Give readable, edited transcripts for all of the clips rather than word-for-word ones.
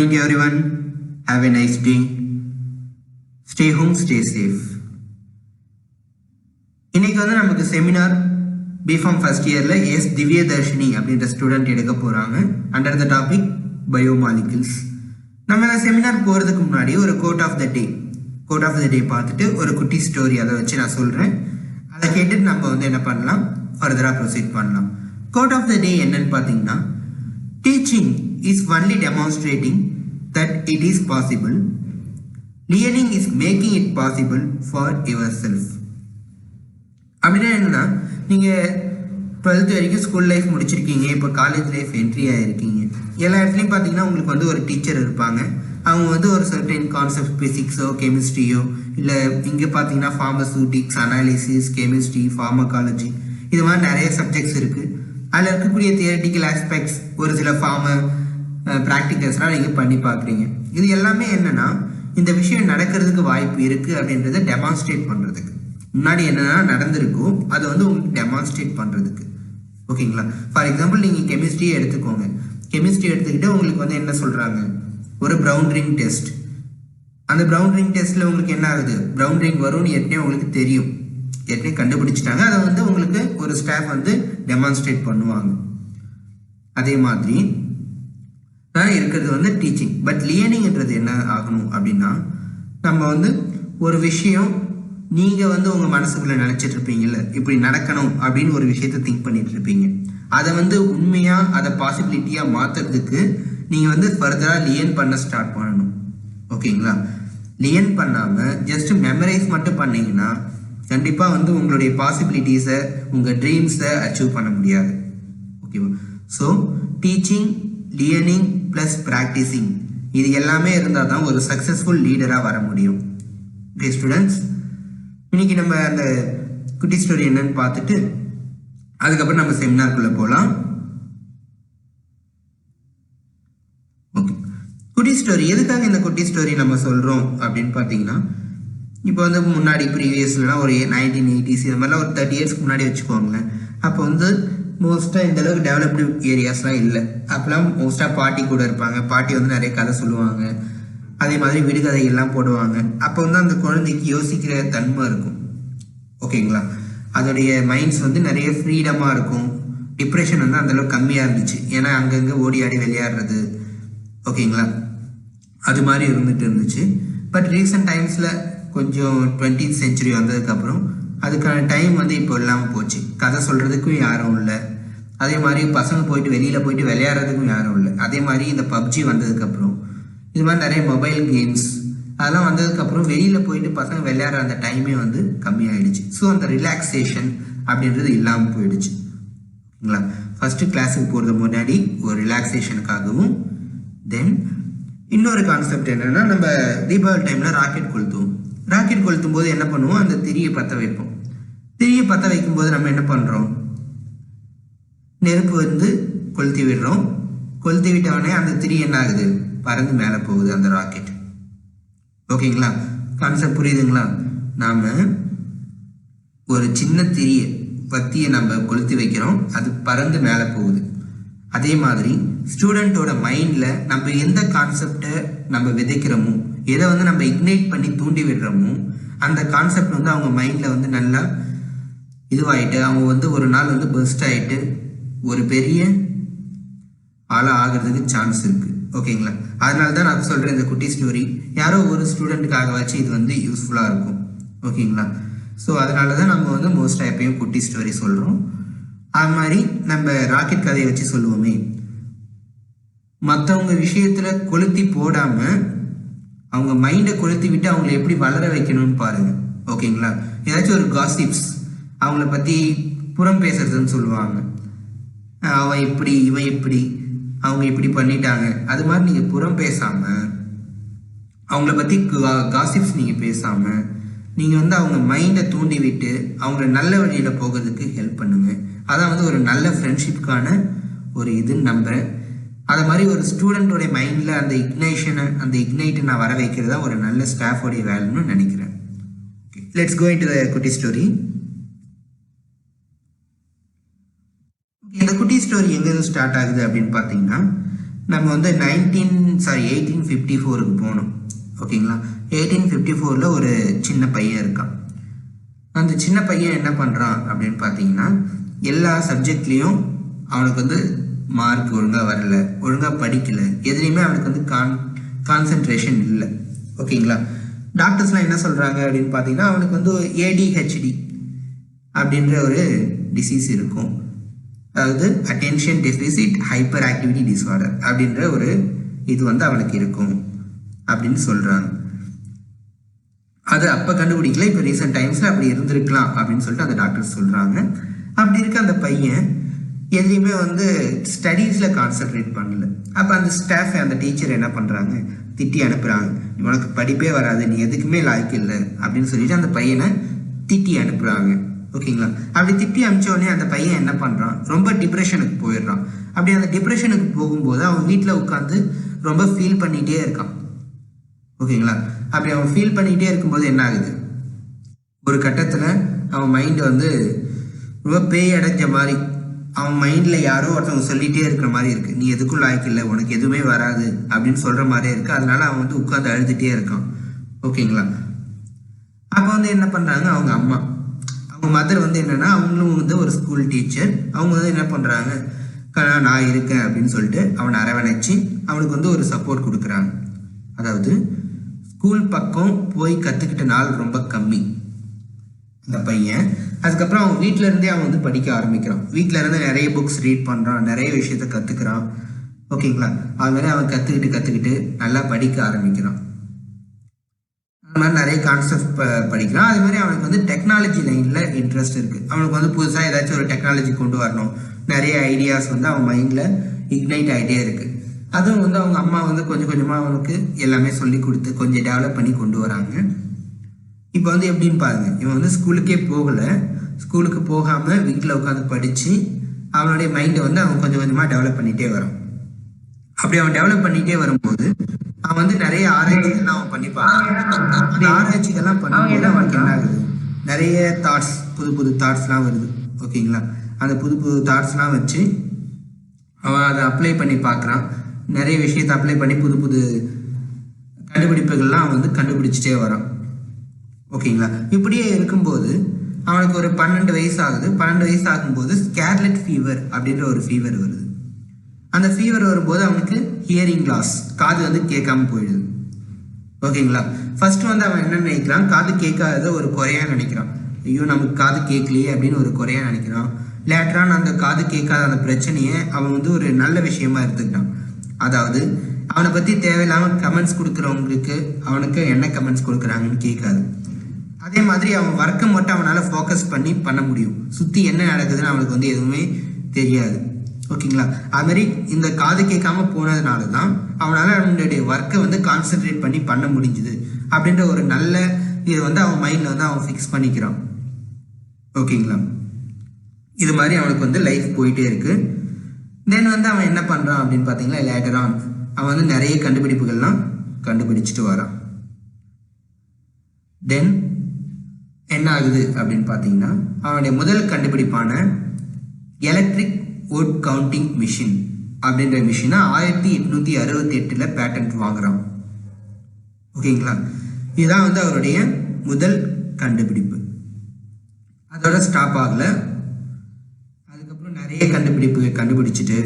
morning to everyone. Have a nice day. Stay home, stay safe. இன்னைக்கு வந்து நமக்கு seminar B.Pharm first இயர்ல S.Dhivyatharshini அப்படின்ற ஸ்டூடெண்ட் எடுக்க போறாங்க அண்டர் த டாபிக் Biomolecules. நம்ம இந்த செமினார் போறதுக்கு முன்னாடி ஒரு கோட் ஆஃப் த டே பார்த்துட்டு ஒரு குட்டி ஸ்டோரி அதை வச்சு நான் சொல்றேன். அதை கேட்டுட்டு நம்ம வந்து என்ன பண்ணலாம், ஃபர்தரா ப்ரொசீட் பண்ணலாம். கோட் ஆஃப் த டே என்னன்னு பார்த்தீங்கன்னா, teaching is only demonstrating that it is possible. Learning is making it possible for yourself. அப்படின்னா என்னன்னா, நீங்கள் 12th வரைக்கும் ஸ்கூல் லைஃப் முடிச்சிருக்கீங்க, இப்போ காலேஜ் லைஃப் என்ட்ரி ஆகிருக்கீங்க. எல்லா இடத்துலையும் பார்த்தீங்கன்னா உங்களுக்கு வந்து ஒரு டீச்சர் இருப்பாங்க. அவங்க வந்து ஒரு சர்டன் கான்செப்ட், பிசிக்ஸோ கெமிஸ்ட்ரியோ இல்லை இங்கே பார்த்தீங்கன்னா ஃபார்மசூட்டிக்ஸ், அனாலிசிஸ், கெமிஸ்ட்ரி, ஃபார்மகாலஜி, இது மாதிரி நிறைய சப்ஜெக்ட்ஸ் இருக்குது. அதில் இருக்கக்கூடிய தியரிட்டிக்கல் ஆஸ்பெக்ட்ஸ், ஒரு சில ப்ராக்டிகல்ஸ்லாம் நீங்கள் பண்ணி பார்க்குறீங்க. இது எல்லாமே என்னன்னா, இந்த விஷயம் நடக்கிறதுக்கு வாய்ப்பு இருக்குது அப்படின்றத டெமான்ஸ்ட்ரேட் பண்ணுறதுக்கு. முன்னாடி என்னென்னா நடந்திருக்கோ அதை வந்து உங்களுக்கு டெமான்ஸ்ட்ரேட் பண்ணுறதுக்கு. ஓகேங்களா? ஃபார் எக்ஸாம்பிள் நீங்கள் கெமிஸ்ட்ரியை எடுத்துக்கோங்க. கெமிஸ்ட்ரி எடுத்துக்கிட்டு உங்களுக்கு வந்து என்ன சொல்கிறாங்க, ஒரு ப்ரௌன் ரிங் டெஸ்ட். அந்த ப்ரௌன் ரிங் டெஸ்ட்டில் உங்களுக்கு என்ன ஆகுது, ப்ரௌன் ரிங் வரும்னு ஏற்கனவே உங்களுக்கு தெரியும், ஏற்கனவே கண்டுபிடிச்சிட்டாங்க. அதை வந்து உங்களுக்கு ஒரு ஸ்டாஃப் வந்து டெமான்ஸ்ட்ரேட் பண்ணுவாங்க. அதே மாதிரி தான் இருக்கிறது வந்து டீச்சிங். பட் லியர்னிங்ன்றது என்ன ஆகணும் அப்படின்னா, நம்ம வந்து ஒரு விஷயம் நீங்கள் வந்து உங்கள் மனசுக்குள்ளே நினச்சிட்டு இருப்பீங்கல்ல, இப்படி நடக்கணும் அப்படின்னு ஒரு விஷயத்த திங்க் பண்ணிட்டு இருப்பீங்க. அதை வந்து உண்மையாக, அதை பாசிபிலிட்டியாக மாற்றுறதுக்கு நீங்கள் வந்து ஃபர்தராக லியர்ன் பண்ண ஸ்டார்ட் பண்ணணும். ஓகேங்களா? லியர்ன் பண்ணாமல் ஜஸ்ட் மெமரைஸ் மட்டும் பண்ணீங்கன்னா கண்டிப்பாக வந்து உங்களுடைய பாசிபிலிட்டிஸை, உங்கள் ட்ரீம்ஸை அச்சீவ் பண்ண முடியாது. ஓகேவா? ஸோ டீச்சிங், லியர்னிங் ப்ளஸ் ப்ராக்டிஸிங், இது எல்லாமே இருந்தால் தான் ஒரு சக்ஸஸ்ஃபுல் லீடராக வர முடியும். ஓகே ஸ்டூடெண்ட்ஸ், இன்னைக்கு நம்ம அந்த குட்டி ஸ்டோரி என்னன்னு பார்த்துட்டு அதுக்கப்புறம் நம்ம செமினார்க்குள்ளே போகலாம். ஓகே, குட்டி ஸ்டோரி எதுக்காக இந்த குட்டி ஸ்டோரி நம்ம சொல்கிறோம் அப்படின்னு பார்த்தீங்கன்னா, இப்போ வந்து முன்னாடி ப்ரீவியஸ்லாம் ஒரு 1980s இது மாதிரிலாம் ஒரு 30 இயர்ஸ்க்கு முன்னாடி வச்சுக்கோங்களேன். அப்போ வந்து மோஸ்ட்டாக இந்த அளவுக்கு டெவலப்டு ஏரியாஸ்லாம் இல்லை. அப்போலாம் மோஸ்ட்டாக பாட்டி கூட இருப்பாங்க. பாட்டி வந்து நிறைய கதை சொல்லுவாங்க. அதே மாதிரி விடுகதையெல்லாம் போடுவாங்க. அப்போ வந்து அந்த குழந்தைக்கு யோசிக்கிற தன்மை இருக்கும். ஓகேங்களா? அதோடைய மைண்ட்ஸ் வந்து நிறைய ஃப்ரீடமாக இருக்கும். டிப்ரெஷன் வந்து அந்தளவுக்கு கம்மியாக இருந்துச்சு. ஏன்னா அங்கங்கே ஓடி ஆடி விளையாடுறது, ஓகேங்களா, அது மாதிரி இருந்துச்சு. பட் ரீசெண்ட் டைம்ஸில் கொஞ்சம் 20th century வந்ததுக்கப்புறம் அதுக்கான டைம் வந்து இப்போ இல்லாமல் போச்சு. கதை சொல்கிறதுக்கும் யாரும் இல்லை. அதே மாதிரி பசங்க வெளியில் போயிட்டு விளையாடுறதுக்கும் யாரும் இல்லை. அதே மாதிரி இந்த பப்ஜி வந்ததுக்கப்புறம், இது மாதிரி நிறைய மொபைல் கேம்ஸ் அதெல்லாம் வந்ததுக்கப்புறம் வெளியில் போயிட்டு பசங்க விளையாடுற அந்த டைமே வந்து கம்மியாயிடுச்சு. ஸோ அந்த ரிலாக்ஸேஷன் அப்படின்றது இல்லாமல் போயிடுச்சு. ஓகேங்களா? ஃபஸ்ட்டு கிளாஸுக்கு போகிறது முன்னாடி ஒரு ரிலாக்ஸேஷனுக்காகவும், தென் இன்னொரு கான்செப்ட் என்னென்னா, நம்ம தீபாவளி டைமில் ராக்கெட் கொளுத்தும் போது என்ன பண்ணுவோம், அந்த திரியை பற்ற வைப்போம். திரியை பற்ற வைக்கும்போது நம்ம என்ன பண்ணுறோம், நெருப்பு வந்து கொளுத்தி விடுறோம். கொளுத்தி விட்டவொடனே அந்த திரி என்ன ஆகுது, பறந்து மேலே போகுது அந்த ராக்கெட். ஓகேங்களா? கான்செப்ட் புரியுதுங்களா? நாம் ஒரு சின்ன பத்தியை நம்ம கொளுத்தி வைக்கிறோம், அது பறந்து மேலே போகுது. அதே மாதிரி ஸ்டூடெண்ட்டோட மைண்டில் நம்ம எந்த கான்செப்டை நம்ம விதைக்கிறோமோ, எதை வந்து நம்ம இக்னைட் பண்ணி தூண்டி விடுறோமோ, அந்த கான்செப்ட் வந்து அவங்க மைண்டில் வந்து நல்லா இதுவாகிட்டு அவங்க வந்து ஒரு நாள் வந்து பெஸ்ட் ஆகிட்டு ஒரு பெரிய ஆளாக ஆகிறதுக்கு சான்ஸ் இருக்குது. ஓகேங்களா? அதனால தான் நான் சொல்கிறேன், இந்த குட்டி ஸ்டோரி யாரோ ஒரு ஸ்டூடெண்ட்டுக்காக வச்சு இது வந்து யூஸ்ஃபுல்லாக இருக்கும். ஓகேங்களா? ஸோ அதனால தான் நம்ம வந்து மோஸ்ட்டாக எப்பயும் குட்டி ஸ்டோரி சொல்கிறோம். அது மாதிரி நம்ம ராக்கெட் கதையை வச்சு சொல்லுவோமே, மற்றவங்க விஷயத்தில் கொளுத்தி போடாமல் அவங்க மைண்டை கொளுத்தி விட்டு அவங்களை எப்படி வளர வைக்கணும்னு பாருங்கள். ஓகேங்களா? ஏதாச்சும் ஒரு காசிப்ஸ், அவங்கள பற்றி புறம் பேசுறதுன்னு சொல்லுவாங்க. அவன் இப்படி, இவன் இப்படி, அவங்க இப்படி பண்ணிட்டாங்க, அது மாதிரி நீங்கள் புறம் பேசாமல், அவங்கள பற்றி காசிப்ஸ் நீங்கள் பேசாமல், நீங்கள் வந்து அவங்க மைண்டை தூண்டி விட்டு அவங்கள நல்ல வழியில் போகிறதுக்கு ஹெல்ப் பண்ணுங்கள். அதான் வந்து ஒரு நல்ல ஃப்ரெண்ட்ஷிப்கான ஒரு இதுன்னு நம்புகிறேன். அது மாதிரி ஒரு ஸ்டூடெண்ட்டோடைய மைண்டில் அந்த இக்னைட்டை நான் வர வைக்கிறது தான் ஒரு நல்ல ஸ்டாஃபோடைய வேலைன்னு நினைக்கிறேன். லெட்ஸ் கோ இன்டு தி குட்டி ஸ்டோரி. இந்த குட்டி ஸ்டோரி எங்கேருந்து ஸ்டார்ட் ஆகுது அப்படின்னு பார்த்தீங்கன்னா, நம்ம வந்து 1854 போகணும். ஓகேங்களா? 1854 ஒரு சின்ன பையன் இருக்கான். அந்த சின்ன பையன் என்ன பண்ணுறான் அப்படின்னு பார்த்தீங்கன்னா, எல்லா சப்ஜெக்ட்லேயும் அவனுக்கு வந்து மார்க் ஒழுங்காக வரல, ஒழுங்காக படிக்கலை, எதுலேயுமே அவனுக்கு வந்து கான்சன்ட்ரேஷன் இல்லை. ஓகேங்களா? டாக்டர்ஸ்லாம் என்ன சொல்கிறாங்க அப்படின்னு பார்த்தீங்கன்னா, அவனுக்கு வந்து ADHD அப்படின்ற ஒரு டிசீஸ் இருக்கும். அதாவது attention deficit hyper activity disorder அப்படின்ற ஒரு இது வந்து அவனுக்கு இருக்கும் அப்படின்னு சொல்கிறாங்க. அது அப்போ கண்டுபிடிக்கல, இப்போ ரீசெண்ட் டைம்ஸில் அப்படி இருந்திருக்கலாம் அப்படின்னு சொல்லிட்டு அந்த டாக்டர்ஸ் சொல்கிறாங்க. அப்படி இருக்க அந்த பையன் எதுலேயுமே வந்து ஸ்டடீஸில் கான்சென்ட்ரேட் பண்ணல. அப்போ அந்த ஸ்டாஃப், அந்த டீச்சர் என்ன பண்ணுறாங்க, திட்டி அனுப்புகிறாங்க. உனக்கு படிப்பே வராது, நீ எதுக்குமே லாய்க்கு இல்லை அப்படின்னு சொல்லிட்டு அந்த பையனை திட்டி அனுப்புகிறாங்க. ஓகேங்களா? அப்படி திட்டி அனுப்பிச்ச உடனே அந்த பையன் என்ன பண்ணுறான், ரொம்ப டிப்ரெஷனுக்கு போயிடுறான். அப்படி அந்த டிப்ரெஷனுக்கு போகும்போது அவன் வீட்டில் உட்காந்து ரொம்ப ஃபீல் பண்ணிகிட்டே இருக்கான். ஓகேங்களா? அப்படி அவன் ஃபீல் பண்ணிகிட்டே இருக்கும்போது என்ன ஆகுது, ஒரு கட்டத்தில் அவன் மைண்டு வந்து ரொம்ப பேய் அடைஞ்ச மாதிரி, அவன் மைண்டில் யாரோ ஒருத்தவங்க சொல்லிகிட்டே இருக்கிற மாதிரி இருக்குது. நீ எதுக்கும் லாய்க்கில்லை, உனக்கு எதுவுமே வராது அப்படின்னு சொல்கிற மாதிரியே இருக்குது. அதனால அவன் வந்து உட்காந்து அழுதுகிட்டே இருக்கான். ஓகேங்களா? அப்போ வந்து என்ன பண்ணுறாங்க, அவங்க அம்மா, அவங்க மதர் வந்து என்னென்னா, அவங்களும் வந்து ஒரு ஸ்கூல் டீச்சர். அவங்க வந்து என்ன பண்ணுறாங்க, நான் இருக்கேன் அப்படின்னு சொல்லிட்டு அவனை அரவணைச்சி அவனுக்கு வந்து ஒரு சப்போர்ட் கொடுக்குறாங்க. அதாவது ஸ்கூல் பக்கம் போய் கற்றுக்கிட்ட நாள் ரொம்ப கம்மி அந்த பையன். அதுக்கப்புறம் அவன் வீட்டில இருந்தே அவன் வந்து படிக்க ஆரம்பிக்கிறான். வீட்டில இருந்து நிறைய புக்ஸ் ரீட் பண்ணுறான், நிறைய விஷயத்த கற்றுக்கிறான். ஓகேங்களா? அது மாதிரி அவன் கற்றுக்கிட்டு நல்லா படிக்க ஆரம்பிக்கிறான். அது மாதிரி நிறைய கான்செப்ட் படிக்கிறான். அது மாதிரி அவனுக்கு வந்து டெக்னாலஜி லைனில் இன்ட்ரெஸ்ட் இருக்குது. அவனுக்கு வந்து புதுசாக ஏதாச்சும் ஒரு டெக்னாலஜி கொண்டு வரணும், நிறைய ஐடியாஸ் வந்து அவன் மைண்டில் இக்னைட் ஆகிட்டே இருக்குது. அதுவும் வந்து அவங்க அம்மா வந்து கொஞ்சம் கொஞ்சமாக அவனுக்கு எல்லாமே சொல்லி கொடுத்து கொஞ்சம் டெவலப் பண்ணி கொண்டு வராங்க. இப்போ வந்து எப்படின்னு பாருங்க, இவன் வந்து ஸ்கூலுக்கே போகலை, ஸ்கூலுக்கு போகாமல் வீட்டில் உட்காந்து படித்து அவனுடைய மைண்டை வந்து அவன் கொஞ்சம் கொஞ்சமாக டெவலப் பண்ணிகிட்டே வரான். அப்படி அவன் டெவலப் பண்ணிகிட்டே வரும்போது அவன் வந்து நிறைய ஆராய்ச்சிகள்லாம் அவன் பண்ணிப்பான். அந்த ஆராய்ச்சிகள்லாம் பண்ணும்போது அவனுக்கு என்ன ஆகுது, நிறைய தாட்ஸ், புது புது தாட்ஸ்லாம் வருது. ஓகேங்களா? அந்த புது புது தாட்ஸ்லாம் வச்சு அவன் அதை அப்ளை பண்ணி பார்க்குறான். நிறைய விஷயத்தை அப்ளை பண்ணி புது புது கண்டுபிடிப்புகள்லாம் அவன் வந்து கண்டுபிடிச்சிட்டே வரான். ஓகேங்களா? இப்படியே இருக்கும்போது அவனுக்கு ஒரு 12 வயசு ஆகுது. 12 வயசு ஆகும்போது ஸ்கேர்லெட் ஃபீவர் அப்படின்ற ஒரு ஃபீவர் வருது. அந்த ஃபீவர் வரும்போது அவனுக்கு ஹியரிங் லாஸ், காது வந்து கேட்காம போயிடுது. ஓகேங்களா? ஃபர்ஸ்ட் வந்து அவன் என்ன நினைக்கிறான், காது கேட்காத ஒரு குறையா நினைக்கிறான். ஐயோ நமக்கு காது கேட்கலையே அப்படின்னு ஒரு குறையா நினைக்கிறான். லேட்டரான அந்த காது கேட்காத அந்த பிரச்சனையை அவன் வந்து ஒரு நல்ல விஷயமா எடுத்துக்கிட்டான். அதாவது அவனை பற்றி தேவையில்லாமல் கமெண்ட்ஸ் கொடுக்குறவங்களுக்கு அவனுக்கு என்ன கமெண்ட்ஸ் கொடுக்குறாங்கன்னு கேட்காது. அதே மாதிரி அவன் ஒர்க்கை மட்டும் அவனால் ஃபோக்கஸ் பண்ண முடியும். சுற்றி என்ன நடக்குதுன்னு அவனுக்கு வந்து எதுவுமே தெரியாது. ஓகேங்களா? அது மாதிரி இந்த காது கேட்காம போனதுனால தான் அவனால் அவனுடைய ஒர்க்கை வந்து கான்சென்ட்ரேட் பண்ண முடிஞ்சுது அப்படின்ற ஒரு நல்ல இதை வந்து அவன் மைண்டில் வந்து அவன் ஃபிக்ஸ் பண்ணிக்கிறான். ஓகேங்களா? இது மாதிரி அவனுக்கு வந்து லைஃப் போயிட்டே இருக்கு. தென் வந்து அவன் என்ன பண்ணுறான் அப்படின்னு பார்த்தீங்கன்னா, லேட்டர் ஆன் அவன் வந்து நிறைய கண்டுபிடிப்புகள்லாம் கண்டுபிடிச்சிட்டு வரான். தென் என்ன ஆகுது அப்படின்னு பார்த்தீங்கன்னா, அவனுடைய முதல் கண்டுபிடிப்பான எலக்ட்ரிக் வுட் கவுண்டிங் மிஷின் அப்படின்ற மிஷினை 1868 பேட்டன்ட் வாங்குறான். ஓகேங்களா? இதுதான் வந்து அவருடைய முதல் கண்டுபிடிப்பு. அதோட ஸ்டாப் ஆகல. அதுக்கப்புறம் நிறைய கண்டுபிடிப்புகள் கண்டுபிடிச்சிட்டு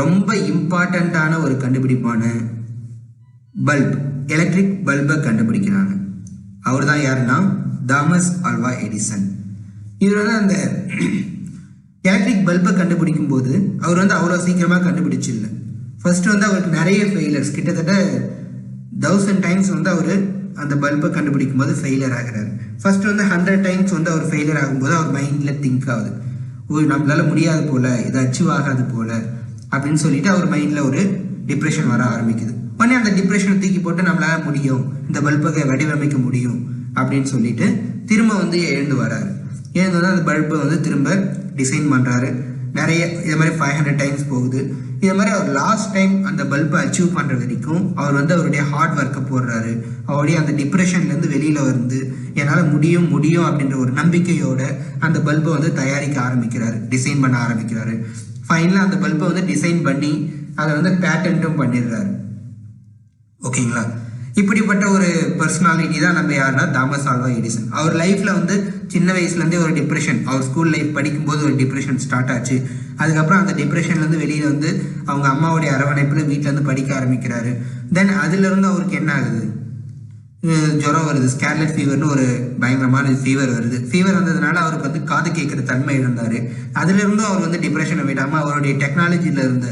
ரொம்ப இம்பார்ட்டண்ட்டான ஒரு கண்டுபிடிப்பான பல்ப், எலக்ட்ரிக் பல்பை கண்டுபிடிக்கிறாங்க. அவர் தான் யாருன்னா தாமஸ் ஆல்வா எடிசன். இவர் வந்து அந்த எலக்ட்ரிக் பல்பை கண்டுபிடிக்கும் போது அவர் வந்து அவ்வளோ சீக்கிரமாக கண்டுபிடிச்சில்லை. ஃபர்ஸ்ட் வந்து அவருக்கு நிறைய ஃபெயிலர்ஸ், கிட்டத்தட்ட 1000 டைம்ஸ் வந்து அவர் அந்த பல்பை கண்டுபிடிக்கும் போது ஃபெயிலியர் ஆகிறாரு. ஃபர்ஸ்ட் வந்து 100 டைம்ஸ் வந்து அவர் ஃபெயிலியர் ஆகும்போது அவர் மைண்டில் திங்க் ஆகுது, ஓ நம்மளால முடியாது போல, இது அச்சீவ் ஆகாது போல அப்படின்னு சொல்லிட்டு அவர் மைண்டில் ஒரு டிப்ரெஷன் வர ஆரம்பிக்குது. உடனே அந்த டிப்ரெஷனை தூக்கி போட்டு நம்மளால முடியும், இந்த பல்பை வடிவமைக்க முடியும் அப்படின்னு சொல்லிட்டு திரும்ப வந்து எழுந்து வராரு. எழுந்து வந்து அந்த பல்பை வந்து திரும்ப டிசைன் பண்ணுறாரு. நிறைய இது மாதிரி 500 டைம்ஸ் போகுது. இது மாதிரி அவர் லாஸ்ட் டைம் அந்த பல்பை அச்சீவ் பண்ணுற வரைக்கும் அவர் வந்து அவருடைய ஹார்ட் ஒர்க்கை போடுறாரு. அவருடைய அந்த டிப்ரெஷன்லேருந்து வெளியில் வந்து என்னால் முடியும் அப்படின்ற ஒரு நம்பிக்கையோட அந்த பல்பை வந்து தயாரிக்க ஆரம்பிக்கிறாரு, டிசைன் பண்ண ஆரம்பிக்கிறாரு. ஃபைனலாக அந்த பல்பை வந்து டிசைன் பண்ணி அதை வந்து பேட்டன்ட்டும் பண்ணிடுறாரு. ஓகேங்களா? இப்படிப்பட்ட ஒரு பர்சனாலிட்டி தான் நம்ம யாருன்னா தாமஸ் ஆல்வா எடிசன். அவர் லைஃப்ல வந்து சின்ன வயசுலேருந்தே ஒரு டிப்ரெஷன், அவர் ஸ்கூல் லைஃப் படிக்கும்போது ஒரு டிப்ரெஷன் ஸ்டார்ட் ஆச்சு. அதுக்கப்புறம் அந்த டிப்ரெஷன்லேருந்து வெளியில் வந்து அவங்க அம்மாவுடைய அரவணைப்பில் வீட்டிலேருந்து படிக்க ஆரம்பிக்கிறாரு. தென் அதுலேருந்து அவருக்கு என்ன ஆகுது, ஜுரம் வருது, ஸ்கேர்லெட் ஃபீவர்னு ஒரு பயங்கரமான ஃபீவர் வருது. ஃபீவர் வந்ததுனால அவருக்கு வந்து காது கேட்குற தன்மை இருந்தார். அதுலேருந்தும் அவர் வந்து டிப்ரெஷனை விடாமல் அவருடைய டெக்னாலஜியில் இருந்த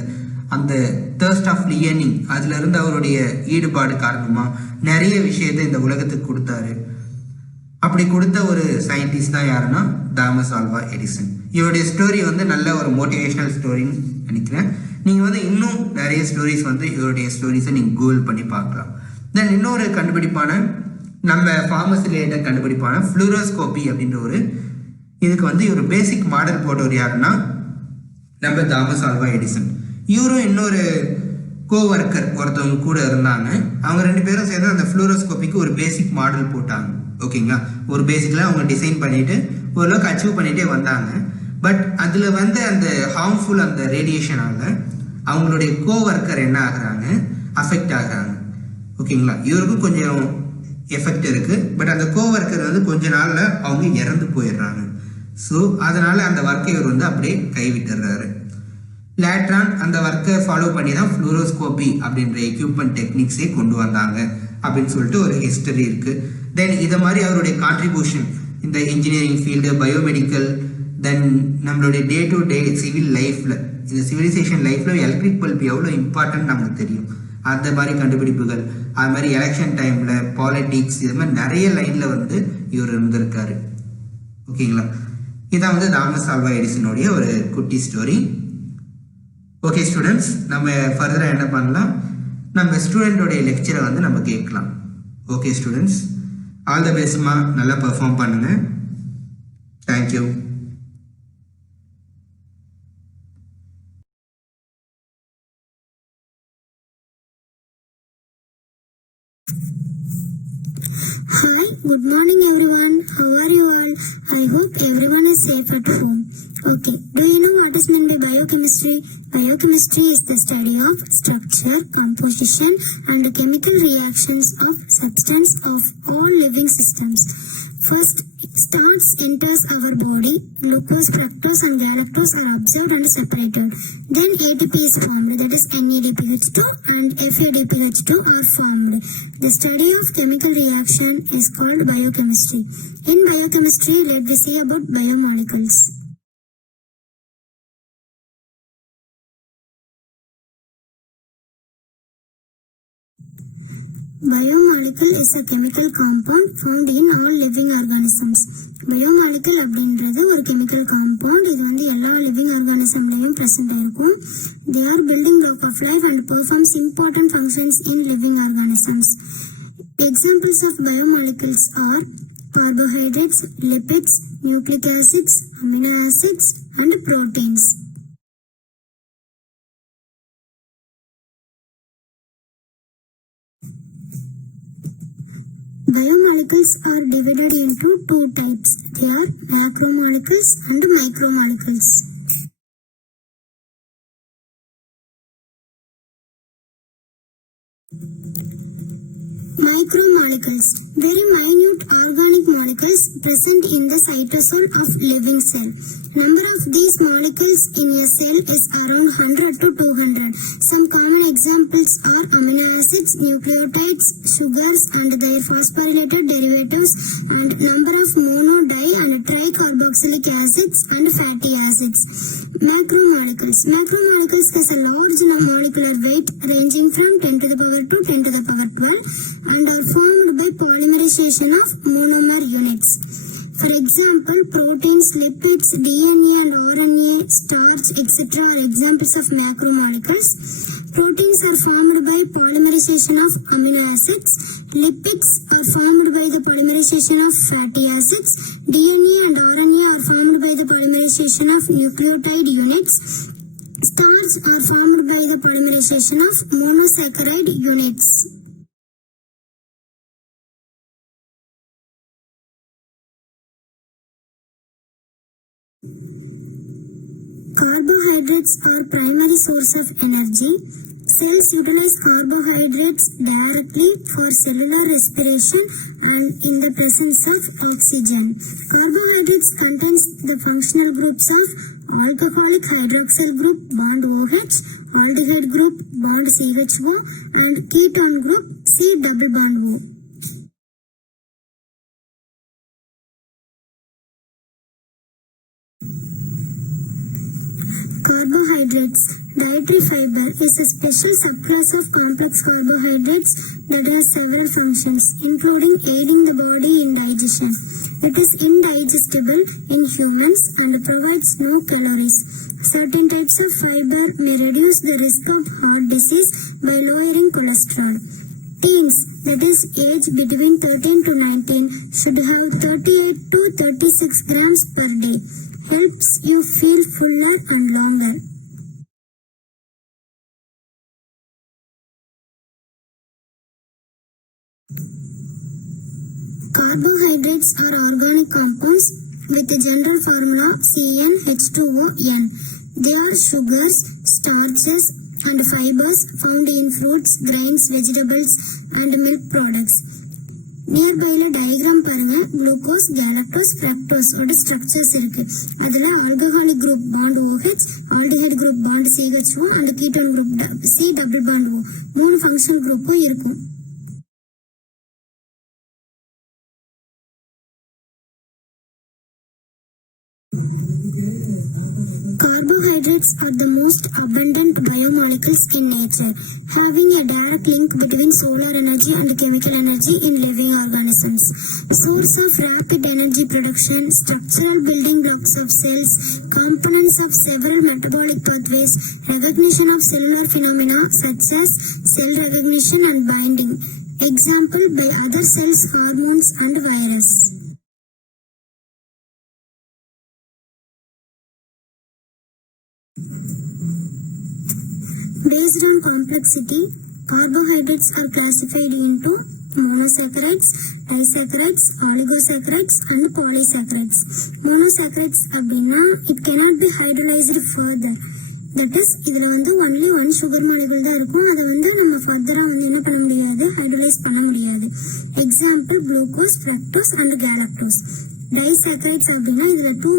அந்த தேர்ஸ்ட் ஆஃப் லியர்னிங், அதுல இருந்து அவருடைய ஈடுபாடு காரணமா நிறைய விஷயத்தை இந்த உலகத்துக்கு கொடுத்தாரு. அப்படி கொடுத்த ஒரு சயின்டிஸ்ட் தான் யாருன்னா தாமஸ் ஆல்வா எடிசன். இவருடைய ஸ்டோரி வந்து நல்ல ஒரு மோட்டிவேஷனல் ஸ்டோரின்னு நினைக்கிறேன். நீங்க வந்து இன்னும் நிறைய ஸ்டோரிஸ் வந்து இவருடைய ஸ்டோரிஸை நீங்க கூகுள் பண்ணி பார்க்கலாம். தென் இன்னொரு கண்டுபிடிப்பான நம்ம ஃபார்மசி ரிலேட்டட் கண்டுபிடிப்பான ஃப்ளூரோஸ்கோபி அப்படின்ற ஒரு இதுக்கு வந்து இவர் பேசிக் மாடல் போட்டவர் யாருன்னா நம்ம தாமஸ் ஆல்வா எடிசன். இவரும் இன்னொரு கோவர்க்கர் ஒருத்தவங்க கூட இருந்தாங்க. அவங்க 2 பேரும் சேர்ந்து அந்த ஃப்ளூரோஸ்கோபிக்கு ஒரு பேசிக் மாடல் போட்டாங்க. ஓகேங்களா? ஒரு பேசிக்ல அவங்க டிசைன் பண்ணிட்டு ஓரளவுக்கு அச்சீவ் பண்ணிட்டே வந்தாங்க. பட் அதுல வந்து அந்த ஹார்ம்ஃபுல் அந்த ரேடியேஷனால அவங்களுடைய கோவர்க்கர் என்ன ஆகுறாங்க, அஃபெக்ட் ஆகுறாங்க. ஓகேங்களா? இவருக்கும் கொஞ்சம் எஃபெக்ட் இருக்கு. பட் அந்த கோவர்க்கர் வந்து கொஞ்ச நாள்ல அவங்க இறந்து போயிடுறாங்க. ஸோ அதனால அந்த ஒர்க்கை இவர் வந்து அப்படியே கைவிட்டுறாரு. லேட்ரான் அந்த ஒர்க்கை ஃபாலோ பண்ணி தான் ஃப்ளூரோஸ்கோபி அப்படின்ற எக்யூப்மெண்ட் டெக்னிக்ஸே கொண்டு வந்தாங்க அப்படின்னு சொல்லிட்டு ஒரு ஹிஸ்டரி இருக்கு. தென் இதை மாதிரி அவருடைய கான்ட்ரிபியூஷன் இந்த இன்ஜினியரிங் ஃபீல்டு, பயோமெடிக்கல், தென் நம்மளுடைய டே டு டே சிவில் லைஃப்ல, இந்த சிவிலைசேஷன் லைஃப்ல எலக்ட்ரிக் பல்ப் எவ்வளோ இம்பார்ட்டன்ட் நமக்கு தெரியும். அந்த மாதிரி கண்டுபிடிப்புகள், அது மாதிரி எலெக்ஷன் டைம்ல பாலிட்டிக்ஸ், இது மாதிரி நிறைய லைன்ல வந்து இவர் இருந்திருக்காரு. ஓகேங்களா? இதான் வந்து தாமஸ் ஆல்வா எடிசனுடைய ஒரு குட்டி ஸ்டோரி. ஓகே ஸ்டூடெண்ட்ஸ், நம்ம ஃபர்தரா என்ன பண்ணலாம், நம்ம ஸ்டூடெண்டோடைய லெக்சரை வந்து நம்ம கேட்கலாம். ஓகே ஸ்டூடெண்ட்ஸ், ஆல் த பெஸ்ட்மா, நல்லா பெர்ஃபார்ம் பண்ணுங்க. Thank you. Hi, good morning everyone. How are you all? I hope everyone is safe at home. Okay, do you know what is meant by biochemistry? Biochemistry is the study of structure, composition and chemical reactions of substance of all living systems. First, starch enters our body, glucose, fructose and galactose are observed and separated. Then ATP is formed, that is NADPH2 and FADPH2 are formed. The study of chemical reaction is called biochemistry. In biochemistry, let me see about biomolecules. Biomolecule is a chemical compound found in all living organisms. Biomolecule அப்படின்றது ஒரு chemical compound. இது வந்து எல்லா living organismலயும் present ஆயிருக்கும். They are building block of life and performs important functions in living organisms. Examples of biomolecules are carbohydrates, lipids, nucleic acids, amino acids and proteins. Biomolecules are divided into 2 types. They are macromolecules and micromolecules. Micromolecules, very minute organic molecules present in the cytosol of living cell. Number of these molecules in a cell is around 100 to 200. Some common examples are amino acids, nucleotides, sugars and their phosphorylated derivatives, and number of mono, di and tricarboxylic acids and fatty acids. Macromolecules. Macromolecules has a large molecular weight ranging from 10 to the power to 10 to the power 12 and are formed by polymerization of monomer units. For example, proteins, lipids, DNA and RNA, starch, etc. are examples of macromolecules. Proteins are formed by polymerization of amino acids. Lipids are formed by the polymerization of fatty acids. DNA and RNA are formed by the polymerization of nucleotide units. Starch are formed by the polymerization of monosaccharide units. Carbohydrates are primary source of energy. Cells utilize carbohydrates directly for cellular respiration and in the presence of oxygen. Carbohydrates contains the functional groups of alcoholic hydroxyl group bond OH, aldehyde group bond CHO, and ketone group C double bond O. Carbohydrates. Dietary fiber is a special subclass of complex carbohydrates that has several functions, including aiding the body in digestion. It is indigestible in humans and provides no calories. Certain types of fiber may reduce the risk of heart disease by lowering cholesterol. Teens, that is age between 13 to 19, should have 38 to 36 grams per day. Helps you feel fuller and longer. Carbohydrates are organic compounds with the general formula CnH2ON. They are sugars, starches, and fibers found in fruits, grains, vegetables, and milk products. நியர்பைல diagram பாருங்க. Glucose, galactose, fructose ஓட structures இருக்கு. அதுல alcoholic group bond OH, aldehyde group bond CHO and ketone group C double bond O, 3 functional குரூப்பும் இருக்கும். Carbohydrates are the most abundant biomolecules in nature, having a direct link between solar energy and chemical energy in living organisms. Source of rapid energy production, structural building blocks of cells, components of several metabolic pathways, recognition of cellular phenomena such as cell recognition and binding. Example by other cells, hormones and virus. Based on complexity, carbohydrates are classified into monosaccharides, disaccharides, oligosaccharides and polysaccharides. Monosaccharides அப்படின்னா it cannot be hydrolyzed further. That is, இதுல only one sugar molecule தான் இருக்கும். அதை நம்ம further என்ன பண்ண முடியாது, hydrolyze பண்ண முடியாது. Example, glucose, fructose and galactose. Disaccharides அப்படின்னா இதுல 2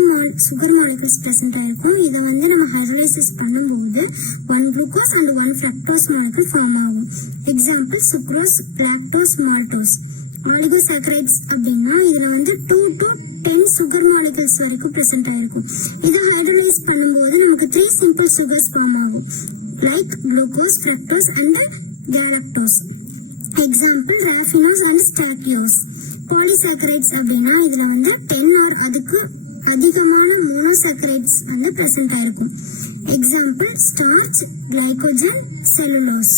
sugar molecules present ஆயிருக்கும். இதை நம்ம hydrolysis பண்ணும்போது 1 glucose and 1 fructose molecule form ஆகும். Example, sucrose, lactose, maltose. Oligosaccharides அப்படின்னா இதுல 2 to 10 sugar molecules வரைக்கும் present ஆயிருக்கும். இதை hydrolyze பண்ணும்போது நமக்கு 3 simple sugars form ஆகும், like glucose, fructose and galactose. Example, raffinose and stachyose. Polysaccharides அப்படின்னா இதுல 10 or அதுக்கு அதிகமான monosaccharides present ஆயிருக்கும். Example, starch, glycogen, cellulose.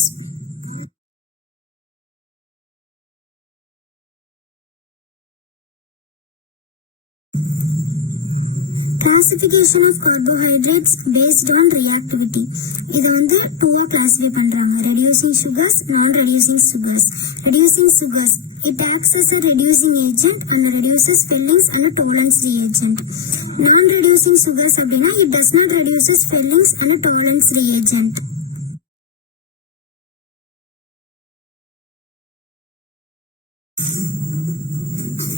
Classification of carbohydrates based on reactivity. இதை 2 classify பண்றாங்க. Reducing sugars, non-reducing sugars. Reducing sugars, it acts as a reducing agent and reduces fillings and tolerance reagent. Non-reducing sugars அப்படின்னா it does not reduces fillings and tolerance reagent.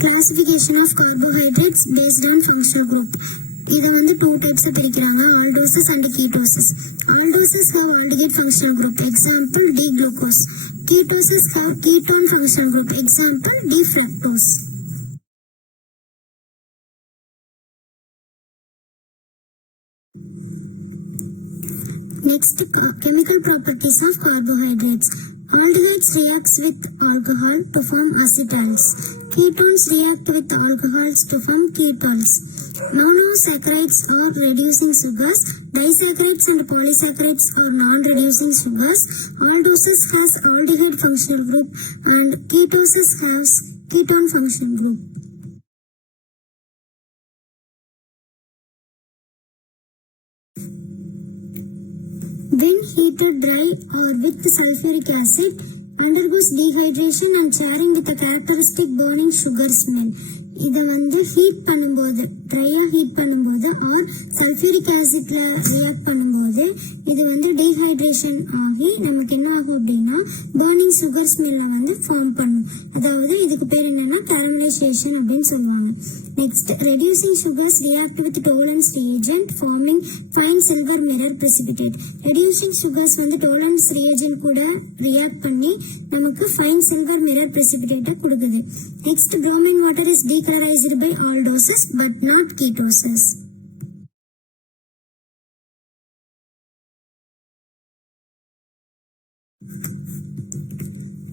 Classification of carbohydrates based on functional group. இதை 2 types பிரிக்கிறாங்க, aldoses and ketoses. Aldoses have aldehyde functional group. Example, D-glucose. Ketoses have ketone functional group. Example, D-fructose. Next, chemical properties of carbohydrates. Aldehydes reacts with alcohol to form acetals. Ketones react with alcohols to form ketols. Monosaccharides are reducing sugars. Disaccharides and polysaccharides are non-reducing sugars. Aldoses has aldehyde functional group and ketoses has ketone functional group. When heated dry or with sulfuric acid, undergoes dehydration and charring with a characteristic burning sugar smell. இதை வந்து heat பண்ணும்போது, ட்ரையாக heat பண்ணும்போது R sulphuric ஆசிட்ல react பண்ணும்போது இது வந்து dehydration ஆகி நமக்கு என்ன ஆகும் அப்படின்னா பர்னிங் சுகர் ஸ்மெல்ல வந்து ஃபார்ம் பண்ணும். அதாவது இதுக்கு பேர் என்னன்னா கேரமலைசேஷன் அப்படின்னு சொல்லுவாங்க. Next, reducing sugars react with Tollens reagent forming fine silver mirror precipitate. Reducing sugars வந்து டோலன்ஸ் ரியேஜென்ட் கூட ரியாக்ட் பண்ணி நமக்கு ஃபைன் சில்வர் மிரர் precipitate கொடுக்குது. Next, bromine water is decolorized by aldoses but not ketoses.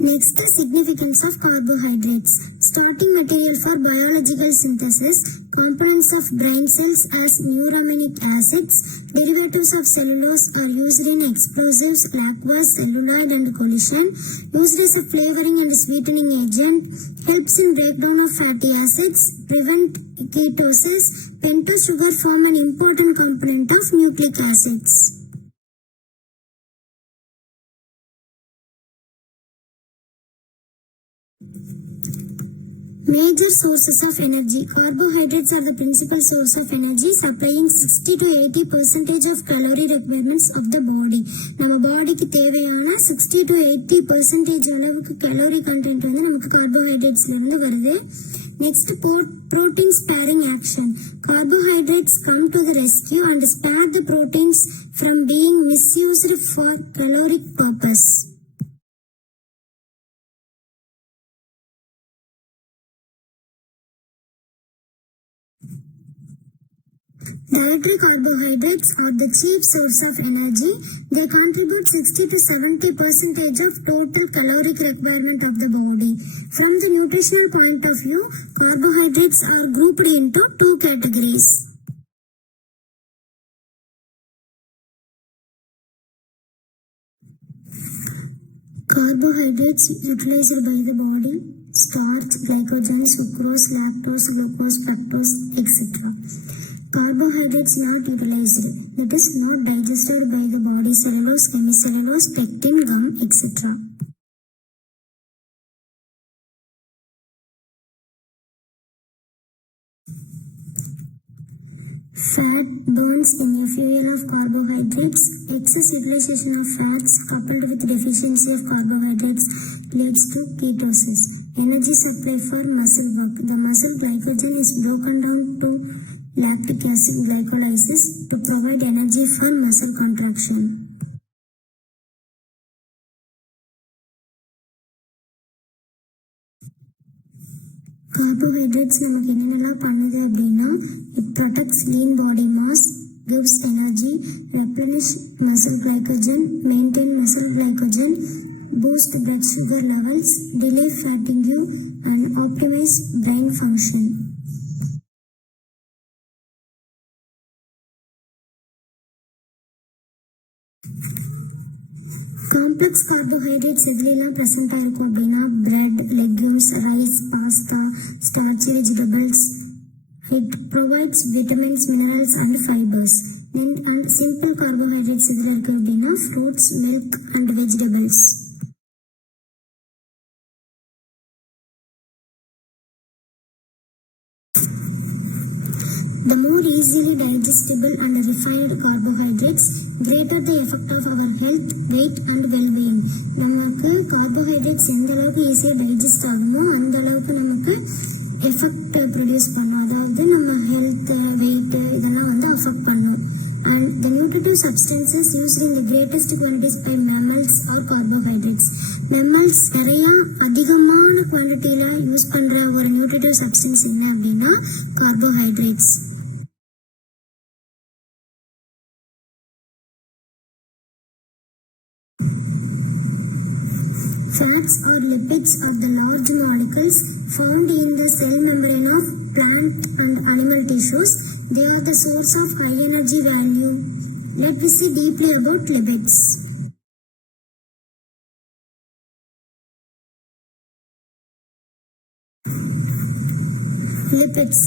Next, significance of carbohydrates. Starting material for biological synthesis, components of brain cells as neuraminic acids, derivatives of cellulose are used in explosives, lacquers, celluloid and collision, used as a flavoring and sweetening agent, helps in breakdown of fatty acids, prevent ketosis, pentose sugar form an important component of nucleic acids. Major sources of energy. Carbohydrates are the principal source of energy, supplying 60 to 80% of calorie requirements of the body. நம்ம பாடிக்கு தேவையான 60 to 80% அளவுக்கு calorie content வந்து நமக்கு carbohydrates இருந்து வருது. Next, protein sparing action. Carbohydrates come to the rescue and spare the proteins from being misused for caloric purpose. Dietary carbohydrates are the chief source of energy. They contribute 60 to 70% of total caloric requirement of the body. From the nutritional point of view, carbohydrates are grouped into two categories. Carbohydrates utilized by the body: starch, glycogen, sucrose, lactose, glucose, fructose, etc. Carbohydrates not utilized, that is not digested by the body: cellulose, hemicellulose, pectin, gum, etc. Fat burns in a fuel of carbohydrates. Excess utilization of fats coupled with deficiency of carbohydrates leads to ketosis. Energy supply for muscle work. The muscle glycogen is broken down to lactic acid glycolysis to provide energy for muscle contraction. Carbohydrates நமக்கு என்னென்னலாம் பண்ணுது அப்படின்னா, it protects lean body mass, gives energy, replenish muscle glycogen, maintain muscle glycogen, boost blood sugar levels, delay fatigue and optimize brain function. Complex carbohydrates எதுலாம் present ஆயிருக்கும் அப்படின்னா bread, legumes, rice, pasta, starchy vegetables. It provides vitamins, minerals and fibers. Then and simple carbohydrates எதுல இருக்கு அப்படின்னா fruits, milk and vegetables. The more easily digestible and refined carbohydrates, greater the effect of our health, weight and well-being. நமக்கு carbohydrates எந்த அளவுக்கு ஈஸியாக digest ஆகுமோ அந்த அளவுக்கு நமக்கு எஃபெக்ட் ப்ரொடியூஸ் பண்ணும். அதாவது நம்ம ஹெல்த், வெயிட் இதெல்லாம் வந்து அஃபெக்ட் பண்ணும். And the nutritive substances used in the greatest quantities by mammals are carbohydrates. Mammals நிறைய அதிகமான குவான்டிட்டியில யூஸ் பண்ற ஒரு நியூட்ரிட்டிவ் சப்ஸ்டன்ஸ் என்ன அப்படின்னா carbohydrates. Fats or lipids of the large molecules found in the cell membrane of plant and animal tissues. They are the source of high energy value. Let me see deeply about lipids. Lipids.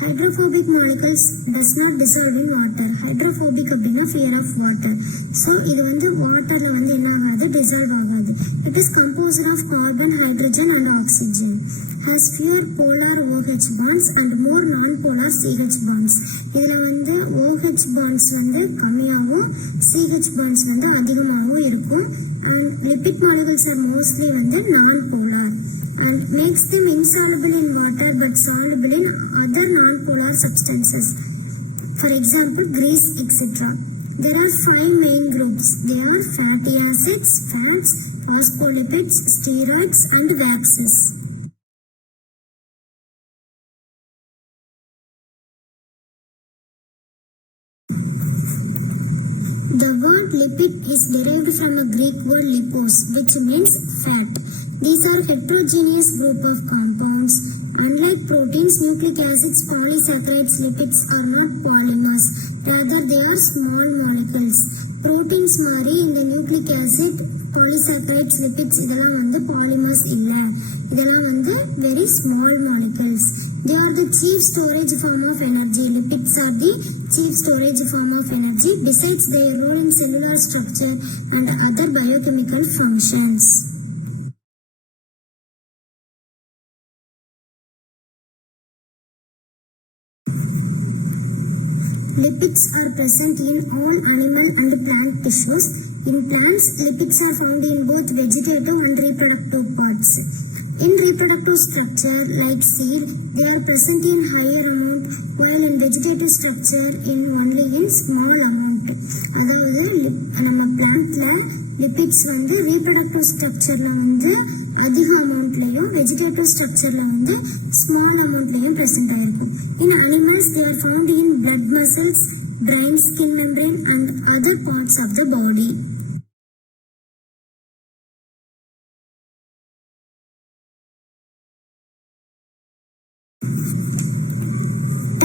Hydrophobic molecules does not dissolve in water. Hydrophobic அப்படின்னா fear of water. So இது வந்து வாட்டர்ல வந்து என்ன ஆகாது, dissolve ஆகாது. It is composed of carbon, hydrogen and oxygen. Has fewer polar OH bonds and more non-polar CH bonds. இதுல வந்து OH bonds வந்து கம்மியாகவும் CH bonds வந்து அதிகமாகவும் இருக்கும். And lipid molecules are mostly வந்து non-polar and makes them insoluble in water but soluble in other non-polar substances. For example, grease, etc. There are 5 main groups. They are fatty acids, fats, phospholipids, steroids and waxes. The word lipid is derived from a Greek word lipos, which means fat. These are heterogeneous group of compounds. Unlike proteins, nucleic acids, polysaccharides, lipids are not polymers. Rather, they are small molecules. Proteins மாதிரி இந்த nucleic acid, polysaccharides, lipids இதெல்லாம் வந்து polymers இல்ல. இதெல்லாம் வந்து very small molecules. They are the chief storage form of energy. Lipids are the chief storage form of energy besides their role in cellular structure and other biochemical functions. Lipids are present in all animal and plant tissues. In plants, lipids are found in both vegetative and reproductive parts. In reproductive structure, like seed, they are present in higher amount, while in vegetative structure only in small amount. அதாவது நம்ம பிளான்ட்ல lipids வந்து reproductive ஸ்ட்ரக்சர்ல வந்து அதிக அமௌண்ட்லயும் vegetative ஸ்ட்ரக்சர்ல வந்து small அமௌண்ட்லயும் present ஆயிருக்கும். In animals, they are found in blood vessels, brain, skin membrane and other parts of the body.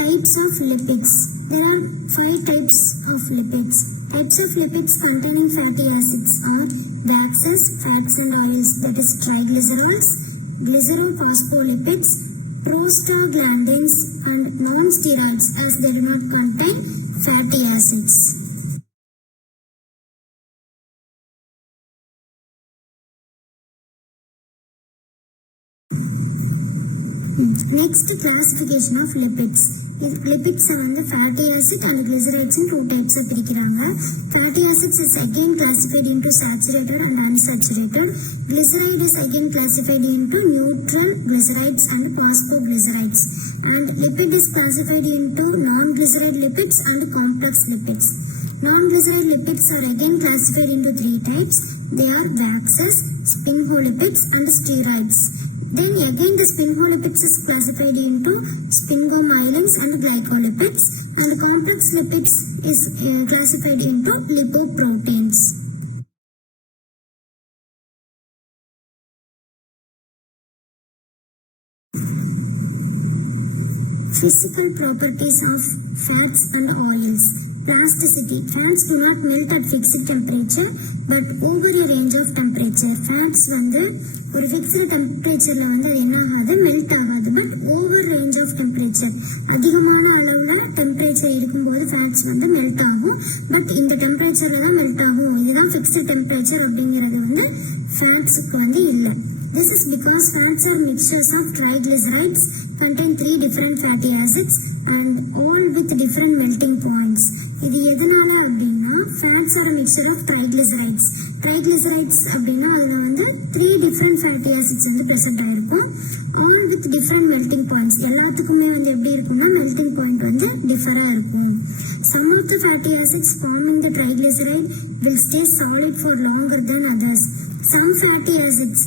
Types of lipids. There are 5 types of lipids. Types of lipids containing fatty acids are waxes, fats and oils, that is triglycerols, glycerophospholipids, prostaglandins and non-steroids as they do not contain fatty acids. Next, classification of lipids. Lipids வந்து fatty acid and glycerides in 2 types பிரிக்கிறாங்க. Fatty acids is again classified into saturated and unsaturated. Glyceride is again classified into neutral glycerides and phosphoglycerides. And lipid is classified into non-glyceride lipids and complex lipids. Non-glyceride lipids are again classified into 3 types. They are waxes, sphingolipids and steroids. Then again the sphingolipids is classified into sphingomyelins and glycolipids, and complex lipids is classified into lipoproteins. Physical properties of fats and oils. Plasticity. Fats do not melt at fixed temperature but over a range of temperature. Fats வந்து ஒரு fixed temperatureல வந்து அது என்ன ஆகாது, melt ஆகாது. But over range of temperature, அதிகமான அளவுல temperature இருக்கும்போது ஃபேட்ஸ் வந்து மெல்ட் ஆகும். பட் இந்த டெம்பரேச்சர்ல தான் மெல்ட் ஆகும், இதுதான் ஃபிக்ஸ்டு டெம்பரேச்சர் அப்படிங்கிறது வந்து ஃபேட்ஸுக்கு வந்து இல்லை. This is because fats are mixtures of triglycerides, contain 3 different fatty acids and all with different melting points. இது எதனால அப்படின்னா fats are a mixture of triglycerides. Triglycerides அப்படின்னா அதுல வந்து 3 different fatty acids வந்து present ஆயிருக்கும், all with different melting points. எல்லாத்துக்குமே வந்து எப்படி இருக்கும்னா melting point வந்து டிஃபரா இருக்கும். Some of the fatty acids forming the triglyceride will stay solid for longer than others. Some fatty acids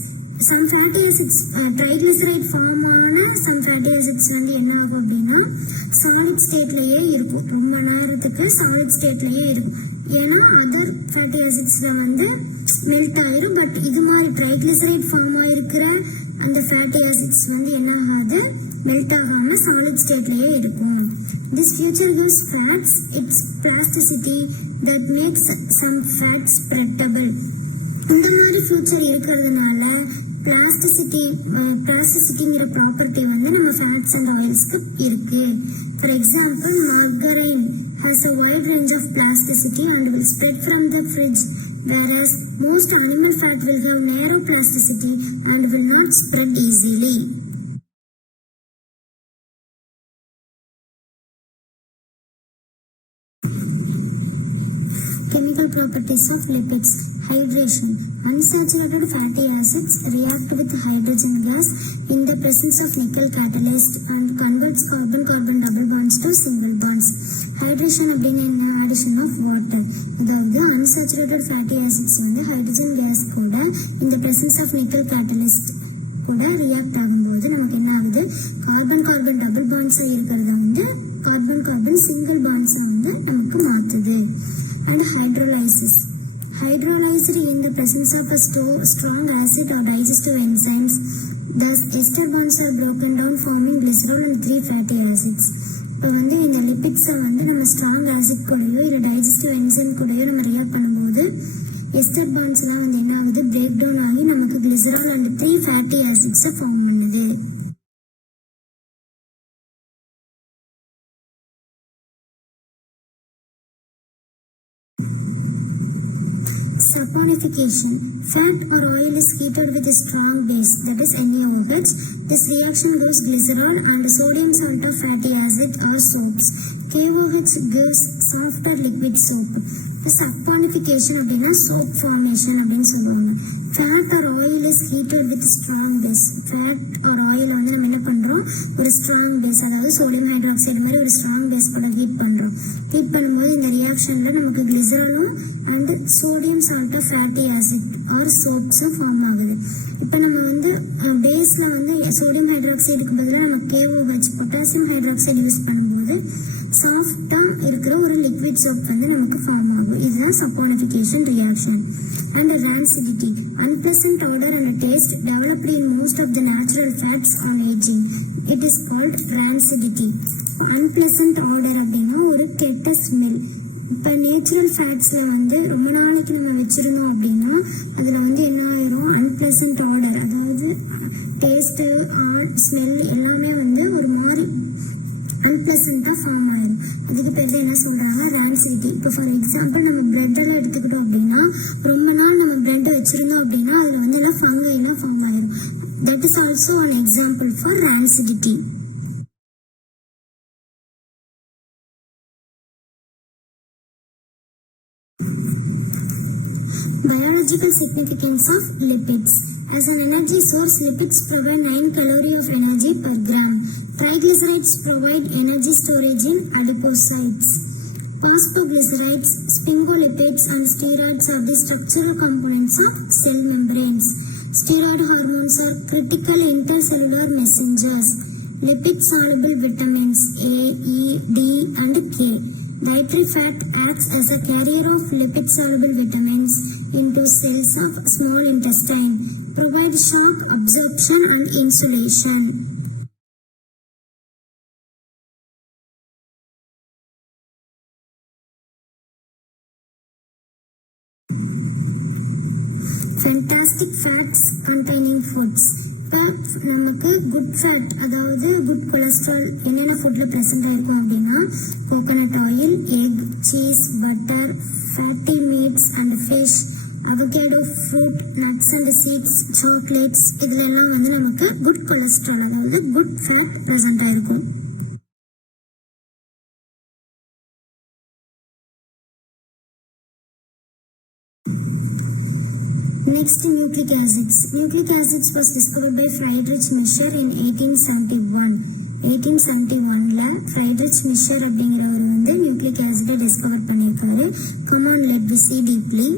triglyceride form ஆன some fatty acids வந்து என்ன ஆகும் அப்படின்னா சாலிட் ஸ்டேட்லயே இருக்கும், ரொம்ப நேரத்துக்கு சாலிட் ஸ்டேட்லயே இருக்கும். ஏன்னா அதர் ஃபேட்டி ஆசிட்ஸ்ல வந்து மெல்ட் ஆயிரும். பட் இது மாதிரி ட்ரைக்ளிசரைட் ஃபார்ம் ஆயிருக்கிற அந்த ஃபேட்டி ஆசிட்ஸ் வந்து என்ன ஆகாது, மெல்ட் ஆகாம சாலிட் ஸ்டேட்லயே இருக்கும். This feature gives fats its plasticity that makes some fats spreadable. இந்த மாதிரி ஃபியூச்சர் இருக்கிறதுனால பிளாஸ்டிசிட்டிங்கிற ப்ராப்பர்ட்டி வந்து நம்ம ஃபேட்ஸ் அண்ட் ஆயில்ஸ்க்கு இருக்கு. For example, margarine has a wide range of plasticity and will spread from the fridge, whereas most animal fat will have narrow plasticity and will not spread easily. chemical properties of lipids. Hydration. Unsaturated fatty acids react with hydrogen gas in the presence of nickel catalyst and converts carbon-carbon double bonds to single bonds. Hydration அப்படின்னா என்ன? addition of water. அதாவது unsaturated fatty acids வந்து hydrogen gas கூட in the presence of nickel catalyst கூட react ஆகும்போது நமக்கு என்ன ஆகுது? கார்பன் டபுள் பாண்ட்ஸ் இருக்கிறத வந்து கார்பன் சிங்கிள் பாண்ட்ஸ் வந்து நமக்கு மாத்துது. And hydrolysis. Hydrolyzed in the presence of a strong acid or digestive enzymes. Thus, ester bonds are broken down forming glycerol and 3 fatty acids. இப்போ வந்து இந்த லிபிட்ஸை வந்து நம்ம ஸ்ட்ராங் ஆசிட் கூடயோ இல்லை டைஜஸ்டிவ் என்சைம் கூடயோ நம்ம ரியாக்ட் பண்ணும்போது எஸ்டர் பாண்ட்ஸ் தான் வந்து என்ன ஆகுது? பிரேக் டவுன் ஆகி நமக்கு கிளிசரால் அண்ட் 3 ஃபேட்டி ஆசிட்ஸை ஃபார்ம் பண்ணுது. Saponification. Fat or oil is heated with a strong base, that is NaOH. This reaction gives glycerol and sodium salt of fatty acid or soaps. KOH gives softer liquid soap. Saponification அப்படின்னா soap formation அப்படின்னு சொல்லுவாங்க. Fat or oil is heated with strong base. Fat or oil வந்து நம்ம என்ன பண்றோம்? ஒரு strong base, அதாவது sodium hydroxide மாதிரி ஒரு strong base கூட ஹீட் பண்றோம். ஹீட் பண்ணும்போது இந்த ரியாக்ஷன்ல நமக்கு கிளிசராலும் and sodium salt fatty acid or சோப்ஸும் ஃபார்ம் ஆகுது. இப்போ நம்ம வந்து பேஸ்ல வந்து சோடியம் ஹைட்ராக்சைடுக்கு பதிலாக நம்ம KOH பொட்டாசியம் ஹைட்ராக்சைடு யூஸ் பண்ணும்போது சாஃப்டா இருக்கிற ஒரு லிக்விட் சோப் வந்து நமக்கு ஃபார்ம் ஆகும். இதுதான் saponification reaction. And rancidity. Unpleasant odor and taste developed in most of the natural fats on aging. It is called rancidity. Unpleasant odor அப்படின்னா ஒரு கெட்ட ஸ்மெல். இப்போ நேச்சுரல் ஃபேட்ஸ்ல வந்து ரொம்ப நாளைக்கு நம்ம வச்சிருந்தோம் அப்படின்னா அதுல வந்து என்ன ஆயிரும்? அன்பிளசன்ட் ஆர்டர், அதாவது டேஸ்ட் ஸ்மெல் எல்லாமே வந்து ஒரு மாதிரி அன்பிளசண்டா ஃபார்ம் ஆயிரும். அதுக்கு பேர் என்ன சொல்றாங்க? ரான்சிட்டி. இப்போ ஃபார் எக்ஸாம்பிள் நம்ம பிரெட் எல்லாம் எடுத்துக்கிட்டோம் அப்படின்னா ரொம்ப நாள் நம்ம பிரெட் வச்சிருந்தோம் அப்படின்னா அதுல வந்து எல்லாம் ஃபங்கை எல்லாம் ஃபார்ம் ஆயிரும். That is also an example for rancidity. Biological significance of lipids. As an energy source, lipids provide 9 calories of energy per gram. Triglycerides provide energy storage in adipocytes. Phosphoglycerides, sphingolipids and steroids are the structural components of cell membranes. Steroid hormones are critical intercellular messengers. Lipid-soluble vitamins A, E, D and K. Dietary fat acts as a carrier of lipid-soluble vitamins into cells of small intestine, provide shock absorption and insulation. Fantastic fats containing foods. நமக்கு good fat, அதாவது good cholesterol என்னென்ன ஃபுட்ல present ஆயிருக்கும் அப்படின்னா coconut oil, egg, cheese, butter, fatty meats and fish, avocado fruit, nuts and seeds, chocolates, இதுல எல்லாம் வந்து நமக்கு குட் கொலஸ்ட்ரால் அதாவது குட் ஃபேட் பிரசன்ட் ஆயிருக்கும். Next, nucleic acids. Nucleic acids was discovered by Friedrich Mischer in 1871. 1871ல Friedrich Mischer அப்படிங்கிறவர் வந்து nucleic ஆசிடை discover பண்ணியிருக்காரு. Come on, let me see deeply.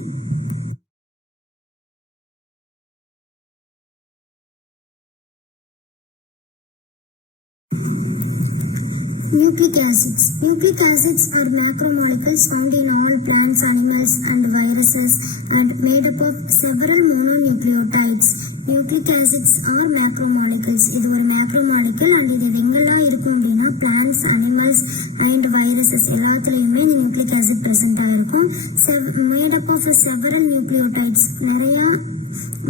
Nucleic acids. Nucleic acids are macromolecules found in all plants, animals and viruses and made up of several mononucleotides. Nucleic acids are macromolecules. இது ஒரு macromolecule and இது எங்கெல்லாம் இருக்கும் அப்படின்னா plants, animals and viruses எல்லாத்துலயுமே இந்த nucleic acid present ஆயிருக்கும். Made up of several nucleotides. நிறைய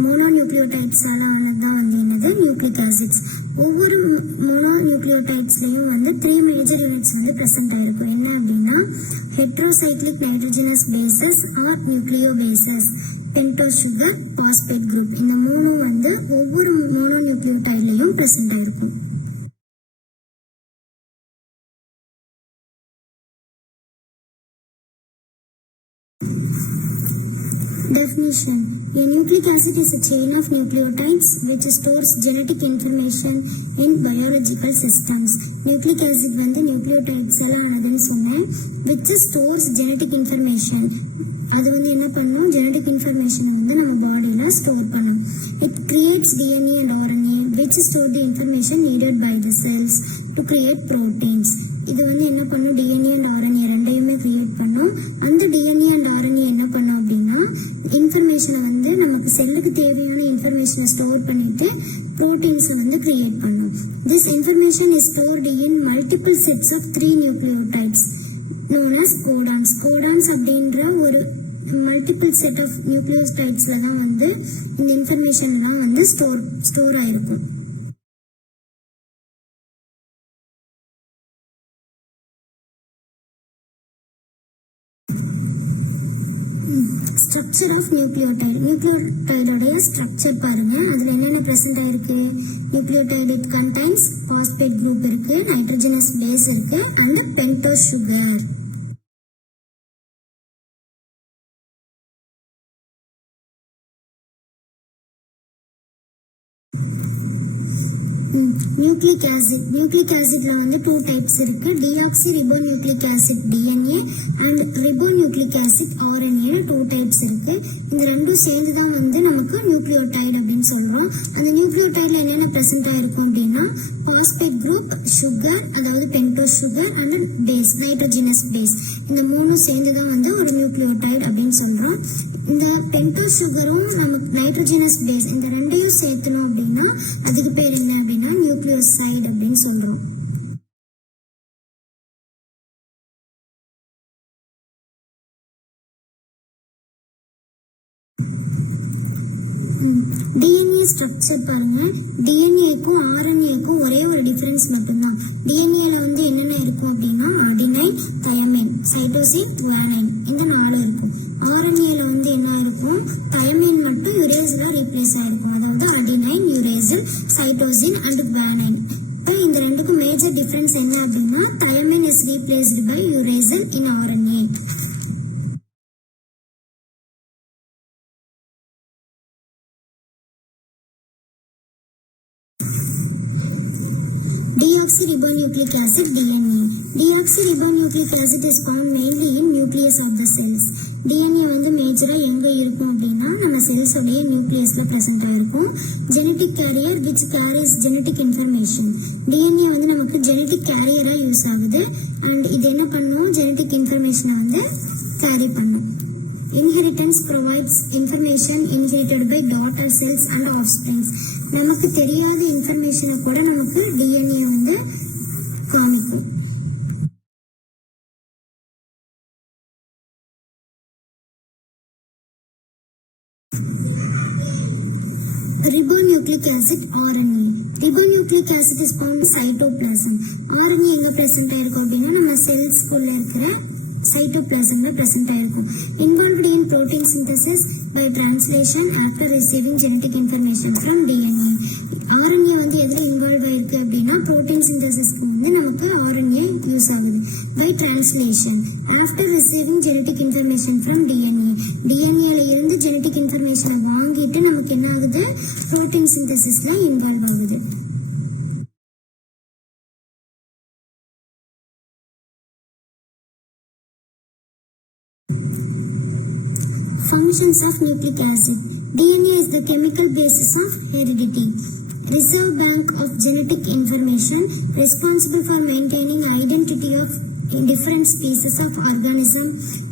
mononucleotides தான் வந்து என்னது nucleic acids. ஒவ்வொரு மோனோநியூக்ளியோடைட்ஸ்லயும் வந்து 3 மேஜர் யூனிட்ஸ் வந்து பிரசன்ட் ஆயிருக்கும். என்ன அப்படின்னா heterocyclic nitrogenous bases or nucleobases, pentose sugar, phosphate group, இந்த மூணும் வந்து ஒவ்வொரு மோனோநியூக்ளியோடைட்லயும் பிரசன்ட் ஆயிருக்கும். definition. A nucleic acid is a chain of nucleotides which stores genetic information in biological systems. Nucleic acid வந்து nucleotides எல்லாம் ஆனதுன்னு சொன்னேன். which stores genetic information. அது வந்து என்ன பண்ணும், genetic information வந்து நம்ம பாடியில ஸ்டோர் பண்ணும். It creates DNA and RNA which store the information needed by the cells to create proteins. இது வந்து என்ன பண்ணும், DNA and RNA ரெண்டையுமே கிரியேட் பண்ணும். அந்த DNA and RNA என்ன பண்ணும் அப்படின்னா இன்ஃபர்மேஷனை வந்து நமக்கு செல்லுக்கு தேவையான இன்ஃபர்மேஷனை ஸ்டோர் பண்ணிட்டு ப்ரோட்டீன்ஸை வந்து கிரியேட் பண்ணும். This information is stored in multiple sets of 3 nucleotides known as codons. codons அப்படின்ற ஒரு மல்டிபிள் செட் ஆஃப் நியூக்ளியோடைட்ஸ்ல தான் வந்து இந்த இன்ஃபர்மேஷன் எல்லாம் வந்து ஸ்டோர் ஆயிருக்கும். Structure of nucleotide. நியூக்ளியோடைடோடைய ஸ்ட்ரக்சர் பாருங்க. அதுல என்னென்ன பிரசன்ட் ஆயிருக்கு, nucleotide it contains phosphate group இருக்கு, நைட்ரஜனஸ் பேஸ் இருக்கு and pentose sugar. Nucleic acid. Nucleic ஆசிட்ல வந்து 2 டைப்ஸ் இருக்கு. Deoxyribonucleic acid DNA and ribonucleic acid RNA 2 types இருக்கு. இந்த ரெண்டும் சேர்ந்து தான் வந்து நமக்கு நியூக்ளியோடைடு அப்படின்னு சொல்றோம். அந்த நியூக்ளியோடைட்ல என்னென்ன பிரசன்ட் ஆயிருக்கும் அப்படின்னா பாஸ்பேட் குரூப், சுகர் அதாவது pentose sugar and base nitrogenous base. இந்த 3 சேர்ந்து தான் வந்து ஒரு நியூக்ளியோடைடு அப்படின்னு சொல்றோம். இந்த பென்டோஸ் சுகரும் நமக்கு நைட்ரஜனஸ் பேஸ் இந்த ரெண்டையும் சேர்த்தணும் அப்படின்னா அதுக்கு பேர் என்ன அப்படின்னா நியூக்ளியோசைடு அப்படின்னு சொல்றோம். டிஎன்ஏ ஸ்ட்ரக்சர் பாருங்க. டிஎன்ஏக்கும் ஆர்என்ஏக்கும் ஒரே ஒரு டிஃபரன்ஸ் மட்டும்தான். டிஎன்ஏல வந்து என்னென்ன இருக்கும் அப்படின்னா அடினைன், தயமைன், சைட்டோசின், குவானைன் இந்த 4 இருக்கும். ஆர்என்ஏல வந்து என்ன இருக்கும், தயமைன் மட்டும் யுரேசிலா ரீப்ளேஸ் ஆயிருக்கும். அதாவது adenine, uracil, cytosine and guanine. இப்போ இந்த ரெண்டுக்கும் மேஜர் டிஃபரன்ஸ் என்ன அப்படின்னா thymine is replaced by uracil in RNA. Deoxyribonucleic acid DNA. Deoxyribonucleic acid is found mainly in nucleus of the cells. DNA வந்து மேஜரா எங்க இருக்கும் அப்படின்னா நம்ம செல்ஸ் உடைய நியூக்ளியஸ்ல பிரசன்ட் ஆயிருக்கும். Genetic carrier which carries genetic information. DNA வந்து நமக்கு ஜெனடிக் கேரியரா யூஸ் ஆகுது அண்ட் இது என்ன பண்ணும், ஜெனடிக் இன்ஃபர்மேஷனை வந்து கேரி பண்ணும். Inheritance provides information inherited by daughter cells and offsprings. நமக்கு தெரியாத இன்ஃபர்மேஷனை கூட நமக்கு DNA வந்து காமிக்கும். Ribonucleic acid RNA. Ribonucleic acid is found in cytoplasm. RNA எங்க பிரசன்ட் ஆயிருக்கும் அப்படின்னா நம்ம செல்ஸ்குள்ள இருக்கிற cytoplasmல present ஆயிருக்கும். Involved in protein synthesis by translation after receiving genetic information from DNA. RNA வந்து எதுல இன்வால்வ் ஆயிருக்கு அப்படின்னா protein synthesisக்கு வந்து நமக்கு RNA யூஸ் ஆகுது. By translation after receiving genetic information from DNA. DNAல இருந்து genetic information வாங்கிட்டு நமக்கு என்ன ஆகுது, protein synthesisல இன்வால்வ் ஆகுது. Functions of nucleic acid. DNA is the chemical basis of heredity. Reserve bank of genetic information responsible for maintaining identity of different species of organism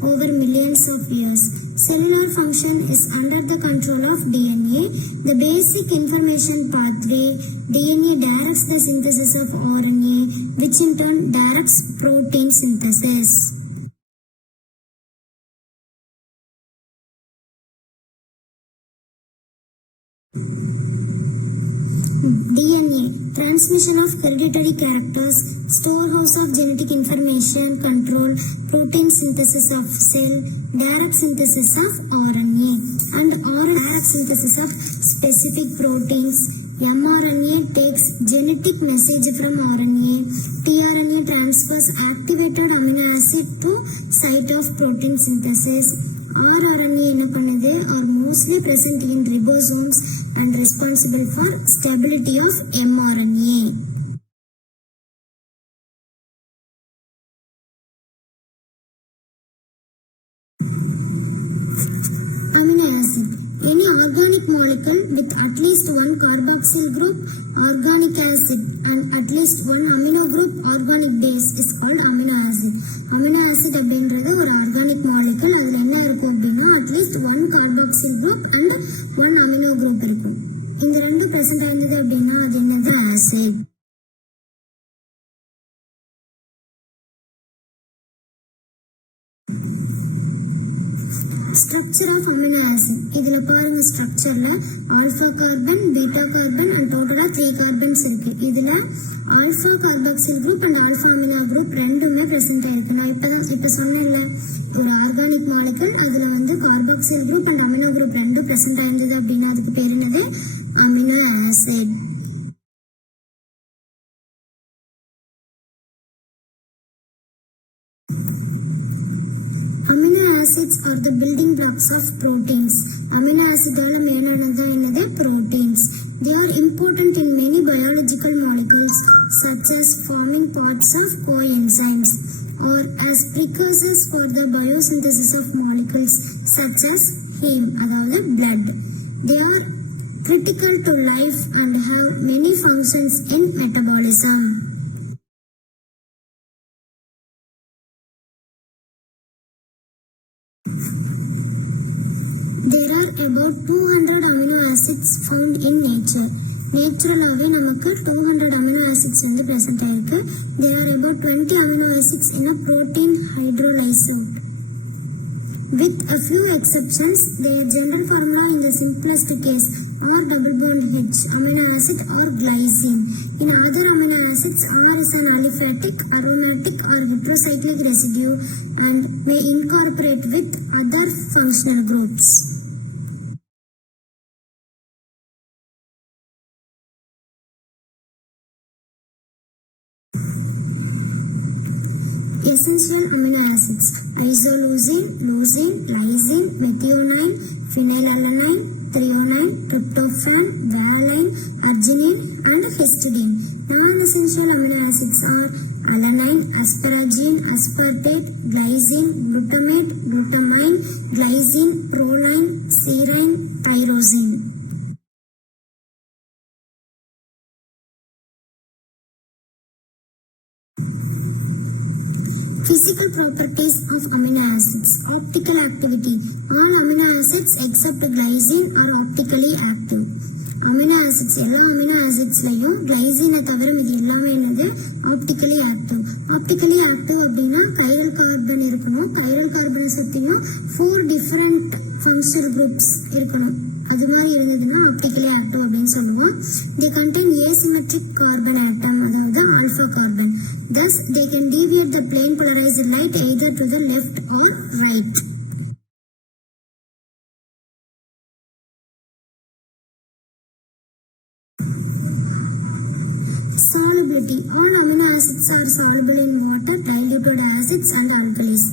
over millions of years. Cellular function is under the control of DNA. The basic information pathway, DNA directs the synthesis of RNA, which in turn directs protein synthesis. DNA, transmission of hereditary characters, storehouse of genetic information, control, protein synthesis of cell, direct synthesis of RNA, and direct synthesis of specific proteins. mRNA takes genetic message from RNA. tRNA transfers activated amino acid to site of protein synthesis. rRNA என்ன பண்ணுது are mostly present in ribosomes and responsible for stability of mRNA. Amino acid. Any organic molecule with at least one carboxyl group, organic acid and at least one amino group organic base is called amino acid. Amino acid அப்படின்றது ஒரு organic molecule. அதுல என்ன இருக்கும் அப்படின்னா at least one carboxyl group and one amino group இருக்கும். இந்த ரெண்டும் present ஆயிருந்தது அப்படின்னா அது என்னது acid. Structure of amino acid. இதுல பாருங்க ஸ்ட்ரக்சர்ல alpha carbon, beta carbon and டோட்டலா 3 கார்பன்ஸ் இருக்கு. இதுல alpha carboxyl group and alpha amino group ரெண்டுமே பிரசன்ட் ஆயிருக்கு. நான் இப்ப சொன்னேன்ல ஒரு ஆர்கானிக் மாலிகுல் அதுல வந்து carboxyl group and amino group ரெண்டும் பிரசன்ட் ஆயிருந்தது அப்படின்னா அதுக்கு பேர் என்னது amino acid. Amino acids are the building blocks of proteins. Amino acid all main another proteins. They are important in many biological molecules such as forming parts of coenzymes or as precursors for the biosynthesis of molecules such as heme, அதாவது blood. They are critical to life and have many functions in metabolism. There are about 200 amino acids found in nature. Naturally, நமக்கு 200 amino acids வந்து present ஆயிருக்கு. There are about 20 amino acids in a protein hydrolysate. With a few exceptions, their general formula in the simplest case are double bond H, amino acid or glycine. In other amino acids, R is an aliphatic, aromatic or heterocyclic residue and may incorporate with other functional groups. Essential amino acids: isoleucine, leucine, lysine, methionine, phenylalanine, threonine, tryptophan, valine, arginine and histidine. Non-essential amino acids are alanine, asparagine, aspartate, glycine, glutamate, glutamine, glycine, proline, serine, tyrosine. Physical properties of amino acids. Optical activity. All amino acids except glycine are optically active. Amino acids எல்லா amino acidsலயும் glycine தவிர இது எல்லாமே என்னது optically active. Optically active அப்படின்னா chiral carbon இருக்கணும். chiral carbon சுத்தியும் 4 different functional groups இருக்கணும். அது மாதிரி இருந்ததுன்னா optically active அப்படின்னு சொல்லுவோம். They contain asymmetric carbon atom, அதாவது alpha carbon. Thus, they can deviate the plane polarized light either to the left or right. Solubility. All amino acids are soluble in water, diluted acids and alkalis.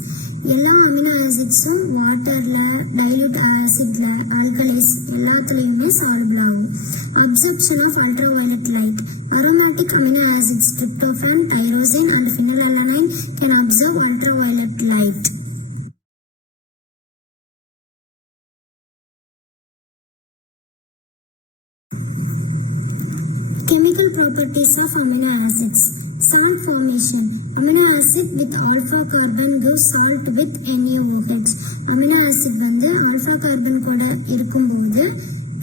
எல்லா amino ஆசிட்ஸும் வாட்டர்ல, dilute ஆசிட்ல, alkalis எல்லாத்துலயுமே soluble ஆகும். Absorption of ultraviolet light. Aromatic amino acids tryptophan, tyrosine and phenylalanine can absorb ultraviolet light. Chemical properties of amino acids. Salt formation. Amino acid with alpha carbon gives salt with NaOH. Amino acid வந்து alpha carbon கூட இருக்கும்போது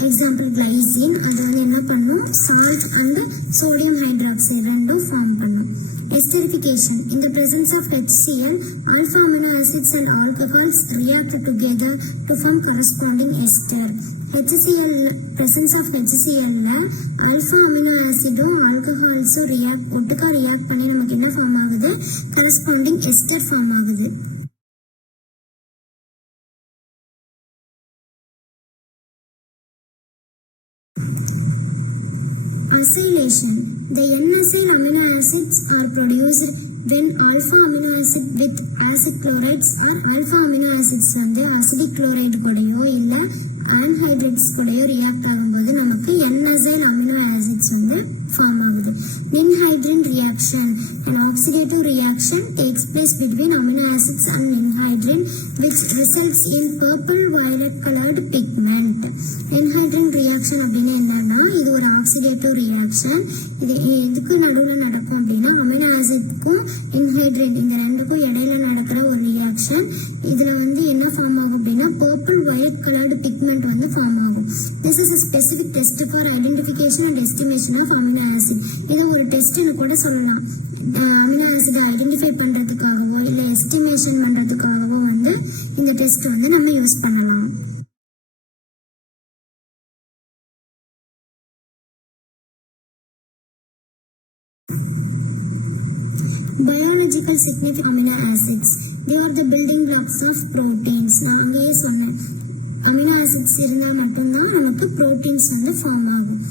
example glycine அது வந்து என்ன பண்ணும் salt and sodium hydroxide ரெண்டும் form பண்ணும். Esterification. In the presence of HCl, alpha amino acids and alcohols react together to form corresponding ester. HCl presence of HCl alpha amino acid alcohols ஒட்டுக்கா react பண்ணி நமக்கு என்ன form ஆகுது corresponding ester form ஆகுது. Acylation. The N-acyl amino acids are produced when alpha amino acid with acid chlorides or alpha amino acids வந்து acidic chloride கூடயோ இல்ல anhydrides கூடயோ react ஆகும்போது நமக்கு N-acyl amino acids வந்து form ஆகுது. Ninhydrin reaction, an oxidative reaction takes place between amino acids and ninhydrin which results in purple violet colored pigment. Ninhydrin reaction அப்படின்னா என்னன்னா இது ஒரு oxidative reaction. இது எதுக்கு நடுவுல நடக்கும் அப்படின்னா amino acidக்கும் ninhydrin இந்த ரெண்டுக்கும் இடையில நடக்கிற ஒரு reaction. இதுல வந்து என்ன ஃபார்ம் ஆகும் அப்படின்னா purple violet colored pigment வந்து ஃபார்ம் ஆகும். This is a specific test for identification and estimation of amino acid. இத ஒரு டெஸ்ட்னு கூட சொல்லலாம். அமினோ ஆசிட் ஐடென்டிஃபை பண்றதுக்காகவோ இல்ல எஸ்டிமேஷன் பண்றதுக்காகவோ வந்து இந்த டெஸ்ட் வந்து நம்ம யூஸ் பண்ணலாம். Biological significant amino acids. They are the building blocks of proteins. நான் அங்கேயே சொன்னேன் அமினோ ஆசிட்ஸ் இருந்தா மட்டும்தான் நமக்கு proteins வந்து ஃபார்ம் ஆகும்.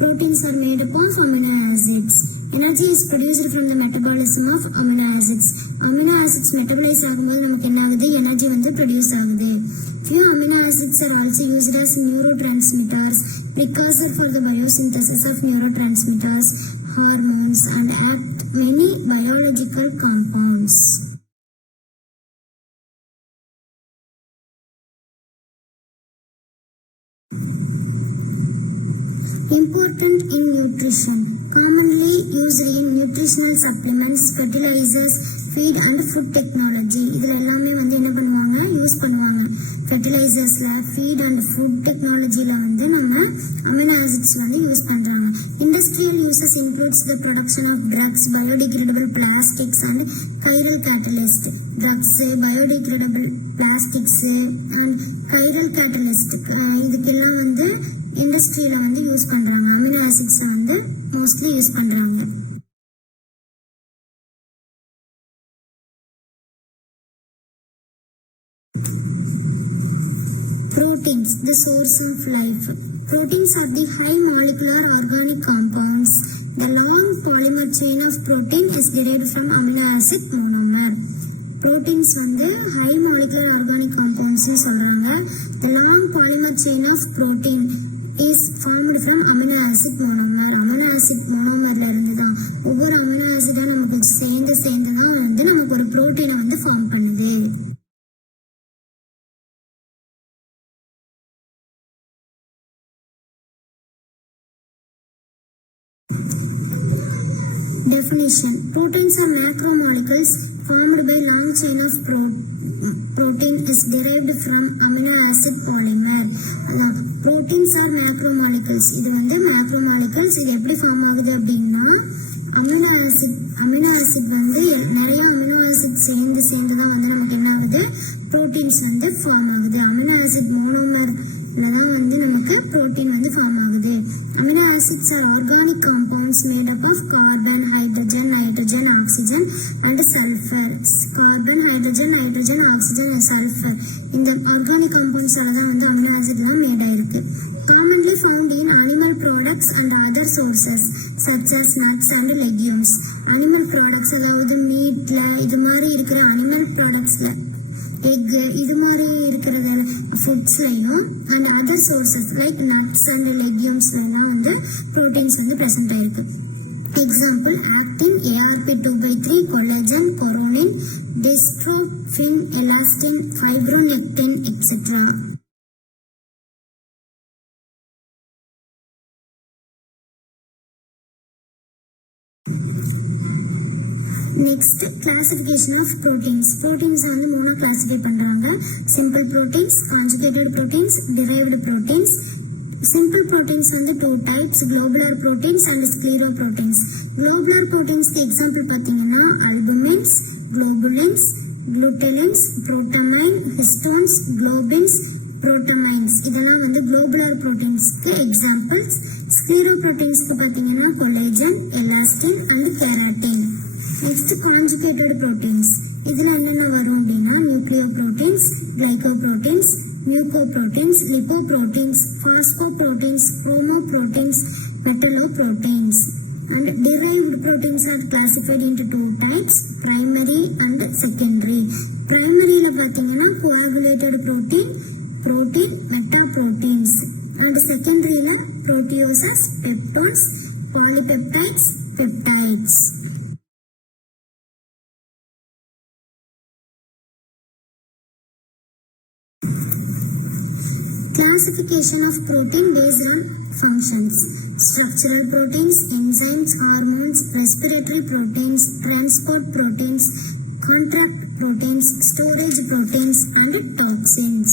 Proteins are made up of amino acids. Energy is produced from the metabolism of amino acids. Amino acids metabolize ஆகும்போது நமக்கு என்ன ஆகுது? எனர்ஜி வந்து ப்ரொடியூஸ் ஆகுது. Few amino acids are also used as neurotransmitters, precursor for the biosynthesis of neurotransmitters, hormones, and act many biological compounds. Important in nutrition. Commonly used in nutritional supplements, fertilizers, feed and food technology. இதுல எல்லாமே வந்து என்ன பண்ணுவாங்க? Use பண்ணுவாங்க. ஃபெர்டிலைசர்ஸ்ல, feet and food டெக்னாலஜில வந்து நம்ம amino acids வந்து use பண்றாங்க. Industrial uses includes the production of drugs, biodegradable plastics and chiral catalyst. Drugs, biodegradable plastics and chiral catalyst இதுக்கெல்லாம் வந்து இண்டஸ்ட்ரியில வந்து யூஸ் பண்றாங்க. அமினோ ஆசிட்ஸ் வந்து மோஸ்ட்லி யூஸ் பண்றாங்க. Proteins, the source of life. Proteins are the high molecular organic compounds. The long polymer chain of protein is derived from amino acid monomer. Proteins வந்து high molecular organic compounds சொல்றாங்க. The long polymer chain of protein is formed from amino acid monomer. Amino acid monomerல இருந்து தான் ஒவ்வொரு amino acid நமக்கு சேர்ந்து தான் வந்து நமக்கு ஒரு புரோட்டீனை வந்து ஃபார்ம் பண்ணுது. Definition. Proteins are macromolecules formed by long chain of protein is derived from amino acid polymer. Proteins are macromolecules. இது வந்து macromolecules. இது எப்படி ஃபார்ம் ஆகுது அப்படின்னா அமினோ ஆசிட் வந்து நிறைய அமினோ ஆசிட் சேர்ந்து தான் வந்து நமக்கு என்ன ஆகுது? புரோட்டீன்ஸ் வந்து ஃபார்ம் ஆகுது. அமினோ ஆசிட் மோனோமர்ல தான் வந்து நமக்கு புரோட்டீன் வந்து ஃபார்ம் ஆகுது. Amino acids are organic compounds made up of carbon, hydrogen, nitrogen, oxygen and sulfur. Carbon, hydrogen, oxygen and sulfur. இந்த organic compounds தான் வந்து amino acid எல்லாம் made ஆயிருக்கு. Commonly found in animal products and other sources such as nuts and legumes. Animal products அதாவது மீட்ல இது மாதிரி இருக்கிற animal productsல எக் இது மாதிரி இருக்கிறது ஃபுட்ஸ்லையும் and other sources like nuts and லெக்யூம்ஸ்ல எல்லாம் வந்து ப்ரோட்டீன்ஸ் வந்து பிரசன்ட் ஆயிருக்கு. Example actin, ARP2/3, collagen, coronin, dystrophin, elastin, fibronectin etcetera. Next, classification of proteins. Proteins வந்து மூணா கிளாசிஃபை பண்றாங்க. Simple proteins, conjugated proteins, derived proteins. Simple proteins வந்து two types, globular proteins and scleroproteins. Globular proteins க்கு example பாத்தீங்கன்னா albumins, globulins, glutelins, protamine, histones, globins, protamines. இதெல்லாம் வந்து globular proteins க்கு examples. Scleroproteins க்கு பாத்தீங்கன்னா collagen, elastin and keratin. Next, conjugated proteins. இதுல என்னென்ன வரும் அப்படின்னா நியூக்ளியோப்ரோட்டீன்ஸ், கிளைகோப்ரோட்டீன்ஸ், மியூகோப்ரோட்டீன்ஸ், lipoproteins, பாஸ்போப்ரோட்டீன்ஸ், குரோமோப்ரோட்டீன்ஸ், மெட்டலோப்ரோட்டீன்ஸ். And derived proteins are classified into two types, primary and secondary. Primary la pathina coagulated protein metaproteins, and secondary la proteases, peptones, polypeptides, peptides. Classification of protein based on functions: structural proteins, enzymes, hormones, respiratory proteins, transport proteins, contract proteins, storage proteins, and toxins.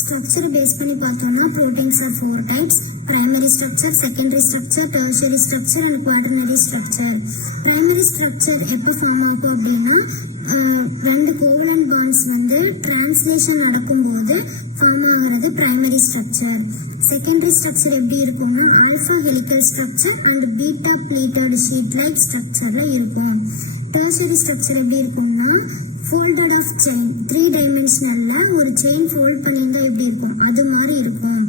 Structure based பண்ணி பார்த்தோம்னா proteins are four types: primary structure, secondary structure, tertiary structure and quaternary structure. Primary structure எப்போ form ஆகும் அப்படின்னா ரெண்டு covalent bonds வந்து translation நடக்கும்போது form ஆகிறது primary structure. Secondary structure எப்படி இருக்கும்னா alpha helical structure and beta pleated sheet like ஸ்ட்ரக்சர்ல இருக்கும். டெர்ஷரி ஸ்ட்ரக்சர் எப்படி இருக்கும்னா folded of chain, 3 dimensionalல ஒரு செயின் ஃபோல்ட் பண்ணியிருந்தா எப்படி இருக்கும் அது மாதிரி இருக்கும்.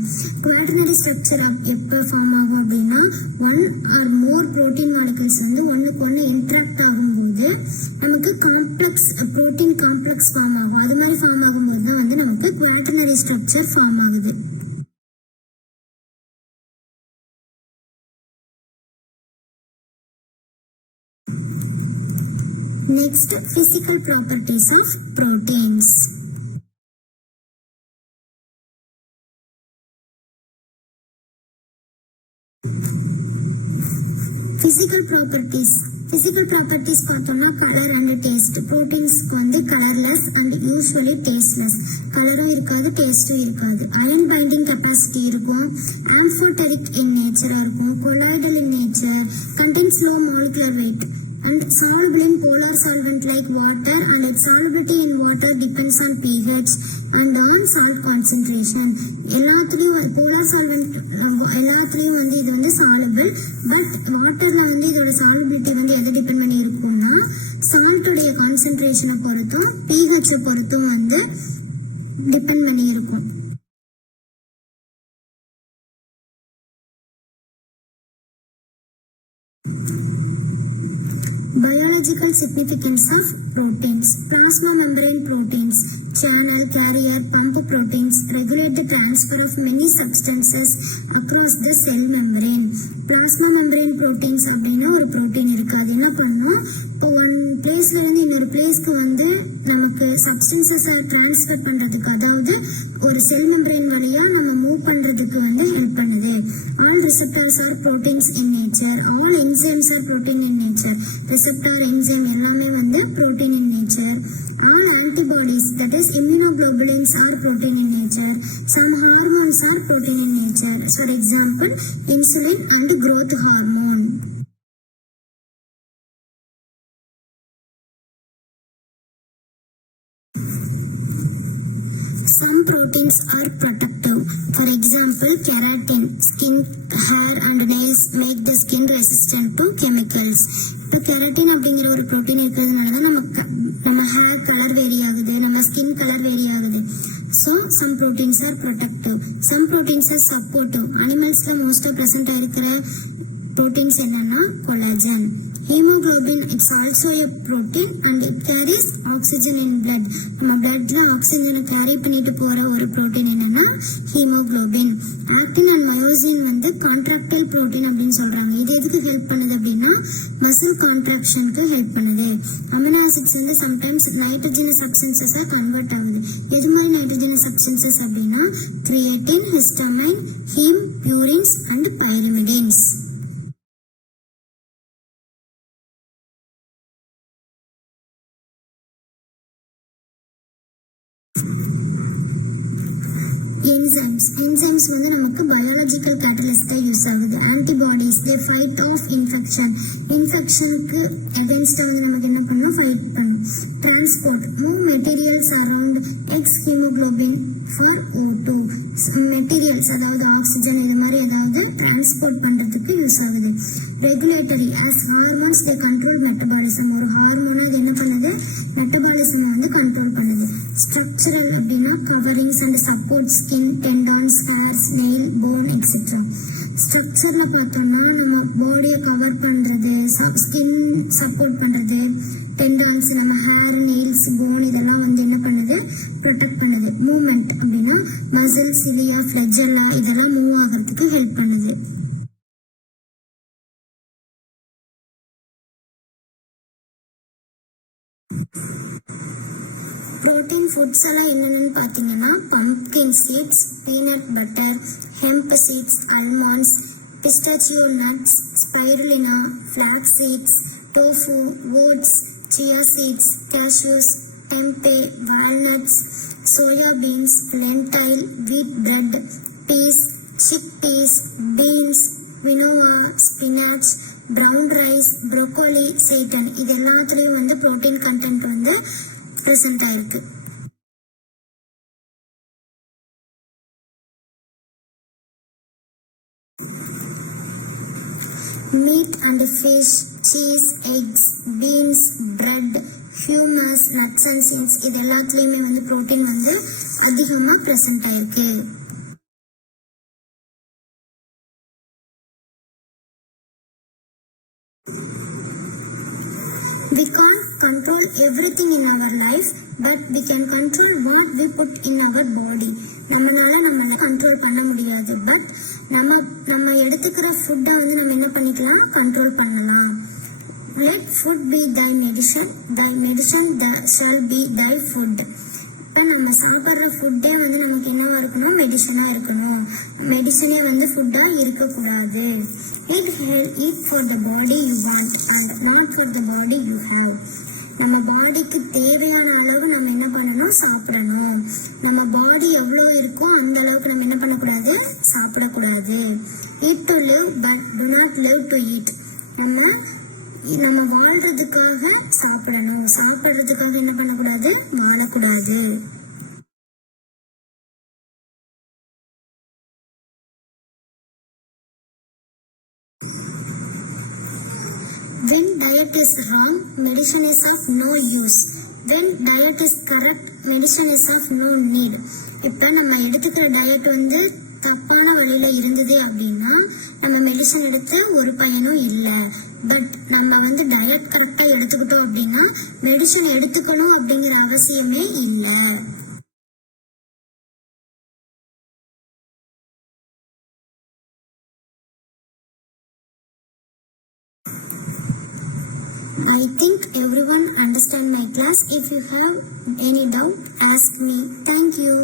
குவாட்டர்னரி ஸ்ட்ரக்சர் எப்போ ஃபார்ம் ஆகும் அப்படின்னா ஒன் ஆர் மோர் புரோட்டீன் மாலிகூல்ஸ் வந்து ஒன்றுக்கு ஒன்று இன்ட்ராக்ட் ஆகும்போது நமக்கு காம்ப்ளெக்ஸ் புரோட்டீன் காம்ப்ளெக்ஸ் ஃபார்ம் ஆகும். அது மாதிரி ஃபார்ம் ஆகும்போது தான் வந்து நமக்கு குவாட்டர்னரி ஸ்ட்ரக்சர் ஃபார்ம் ஆகுது. Next, physical properties of proteins. Physical properties பார்த்தோம்னா color and taste. proteins வந்து colorless and usually tasteless. கலரும் இருக்காது, டேஸ்டும் இருக்காது. iron binding capacity இருக்கும், amphoteric in nature இருக்கும், colloidal in nature, contains low molecular weight and soluble in polar solvent like water, and its solubility in water depends on pH and on salt concentration. எல்லாத்துலயும் polar solvent எல்லாத்துலயும் வந்து இது வந்து soluble, but வாட்டர்ல வந்து இதோட solubility வந்து எதை டிபெண்ட் பண்ணி இருக்கும்னா சால்ட்டோடைய கான்சென்ட்ரேஷனை பொறுத்தும் pH பொறுத்தும் வந்து டிபெண்ட் பண்ணி இருக்கும். Biological significance of proteins. Plasma membrane proteins, channel, carrier, pump proteins regulate the transfer of many substances across the cell membrane. Plasma membrane proteins அப்படின்னா ஒரு புரோட்டீன் இருக்கு. அது என்ன பண்ணும், இப்போ ஒன் பிளேஸ்ல இருந்து இன்னொரு பிளேஸ்க்கு வந்து நமக்கு சப்ஸ்டன்சஸை டிரான்ஸ்ஃபர் பண்றதுக்கு, அதாவது ஒரு செல் மெம்பரேன் வழியா நம்ம மூவ் பண்றதுக்கு வந்து ஹெல்ப் பண்ணுது. All receptors are proteins in nature. All enzymes are protein in nature. Receptor, enzyme எல்லாமே வந்து protein in nature. All antibodies, that is immunoglobulins, are protein in nature. Some hormones are protein in nature. For example, insulin and growth hormone. Some proteins are protective. For example, keratin, skin, hair and nails make the skin resistant to chemicals. இப்போ keratin அப்படிங்கிற ஒரு protein இருக்கிறதுனால தான் நம்ம hair colour vary ஆகுது, நம்ம skin colour vary ஆகுது. So some proteins are protective, some proteins are supportive. அனிமல்ஸ்ல மோஸ்டா ப்ரெசென்ட் ஆயிருக்கிற proteins என்னன்னா collagen. Hemoglobin, it's also a protein and it carries oxygen in blood. நம்ம bloodல ஆக்சிஜனை கேரி பண்ணிட்டு போற ஒரு புரோட்டீன் என்னன்னா ஹீமோகுளோபின். ஆக்டின் அண்ட் மயோசின் வந்து கான்ட்ராக்டைல் புரோட்டீன் அப்படின்னு சொல்றாங்க. இது எதுக்கு ஹெல்ப் பண்ணுது அப்படின்னா மசில் கான்ட்ராக்ஷனுக்கு ஹெல்ப் பண்ணுது. அமினோ ஆசிட்ஸ் வந்து சம்டைம்ஸ் நைட்ரஜனஸ் சப்ஸ்டன்சஸா கன்வெர்ட் ஆகுது. எது மாதிரி நைட்ரஜனஸ் சப்ஸ்டன்சஸ் அப்படின்னா creatine, histamine, haem, purines and pyrimidines. Enzymes வந்து நமக்கு biological catalyst யூஸ் ஆகுது. Antibodies, they fight off infection. Infectionக்கு against வந்து நமக்கு என்ன பண்ணும், fight பண்ணும். Transport, move materials around X hemoglobin for O2. Materials, அதாவது ஆக்சிஜன் இது மாதிரி ஏதாவது டிரான்ஸ்போர்ட் பண்றதுக்கு யூஸ் ஆகுது. Regulatory, as hormones they control metabolism. ஒரு ஹார்மோனா இது என்ன பண்ணுது, மெட்டபாலிசம் வந்து கண்ட்ரோல் பண்ணுது. Structural அப்படின்னா coverings and support skin, tendons, hairs, nail, bone, etc. ஸ்ட்ரக்சர்ல பார்த்தோம்னா நம்ம பாடியை கவர் பண்றது, ஸ்கின் சப்போர்ட் பண்றது, டெண்டான்ஸ், நம்ம ஹேர், நெயில்ஸ், போன் இதெல்லாம் வந்து என்ன பண்ணுது, ப்ரொடெக்ட் பண்ணுது. மூவ்மெண்ட் அப்படின்னா மசில், சிலியா, ஃபிளெஜெல்லா இதெல்லாம் மூவ் ஆகிறதுக்கு ஹெல்ப் பண்ணுது. ப்ரோட்டீன் ஃபுட்ஸ் எல்லாம் என்னென்னு பார்த்தீங்கன்னா pumpkin seeds, peanut butter, hemp seeds, almonds, pistachio nuts, spirulina, flax seeds, tofu, oats, chia seeds, cashews, tempeh, walnuts, soya beans, lentil, wheat bread, peas, chick peas, beans, quinoa, spinach, brown rice, broccoli, seitan இது எல்லாத்துலேயும் வந்து protein content வந்து present ஆயிருக்கு. Meat and fish, cheese, eggs, beans, bread, hummus, nuts and seeds இது எல்லாத்துலேயுமே வந்து protein வந்து அதிகமாக ப்ரெசென்ட் ஆயிருக்கு. We can't control everything in our life, but we can control what we put in our body. நம்மள control பண்ண முடியாது, but நம்ம எடுத்துக்கிற ஃபுட்டை வந்து நம்ம என்ன பண்ணிக்கலாம், கண்ட்ரோல் பண்ணலாம். Let food be thy medicine, thy medicine shall be thy food. இப்போ நம்ம சாப்பிட்ற ஃபுட்டே வந்து நமக்கு என்னவா இருக்கணும், மெடிசனா இருக்கணும். மெடிசனே வந்து ஃபுட்டா இருக்கக்கூடாது. Eat for the body you want and not for the body you have. நம்ம பாடிக்கு தேவையான அளவு நம்ம என்ன பண்ணணும், சாப்பிடணும். நம்ம பாடி எவ்வளோ இருக்கோ அந்த அளவுக்கு நம்ம என்ன பண்ணக்கூடாது, சாப்பிடக்கூடாது. Eat to live but do not live to eat. நம்ம வாழ்றதுக்காக சாப்பிடணும், சாப்பிடுறதுக்காக என்ன பண்ணக்கூடாது, வாழக்கூடாது. When diet is wrong, medicine is of no use. When diet is correct, medicine is of no need. இப்போ நம்ம எடுத்துக்கிற டயட் வந்து தப்பான வழியில இருந்தது அப்படின்னா நம்ம மெடிசன் எடுத்து ஒரு பயனும் இல்லை. பட் நம்ம வந்து டயட் கரெக்டா எடுத்துக்கிட்டோம் அப்படின்னா மெடிசன் எடுத்துக்கணும் அப்படிங்கிற அவசியமே இல்லை. I think everyone understand my class. If you have any doubt, ask me. Thank you.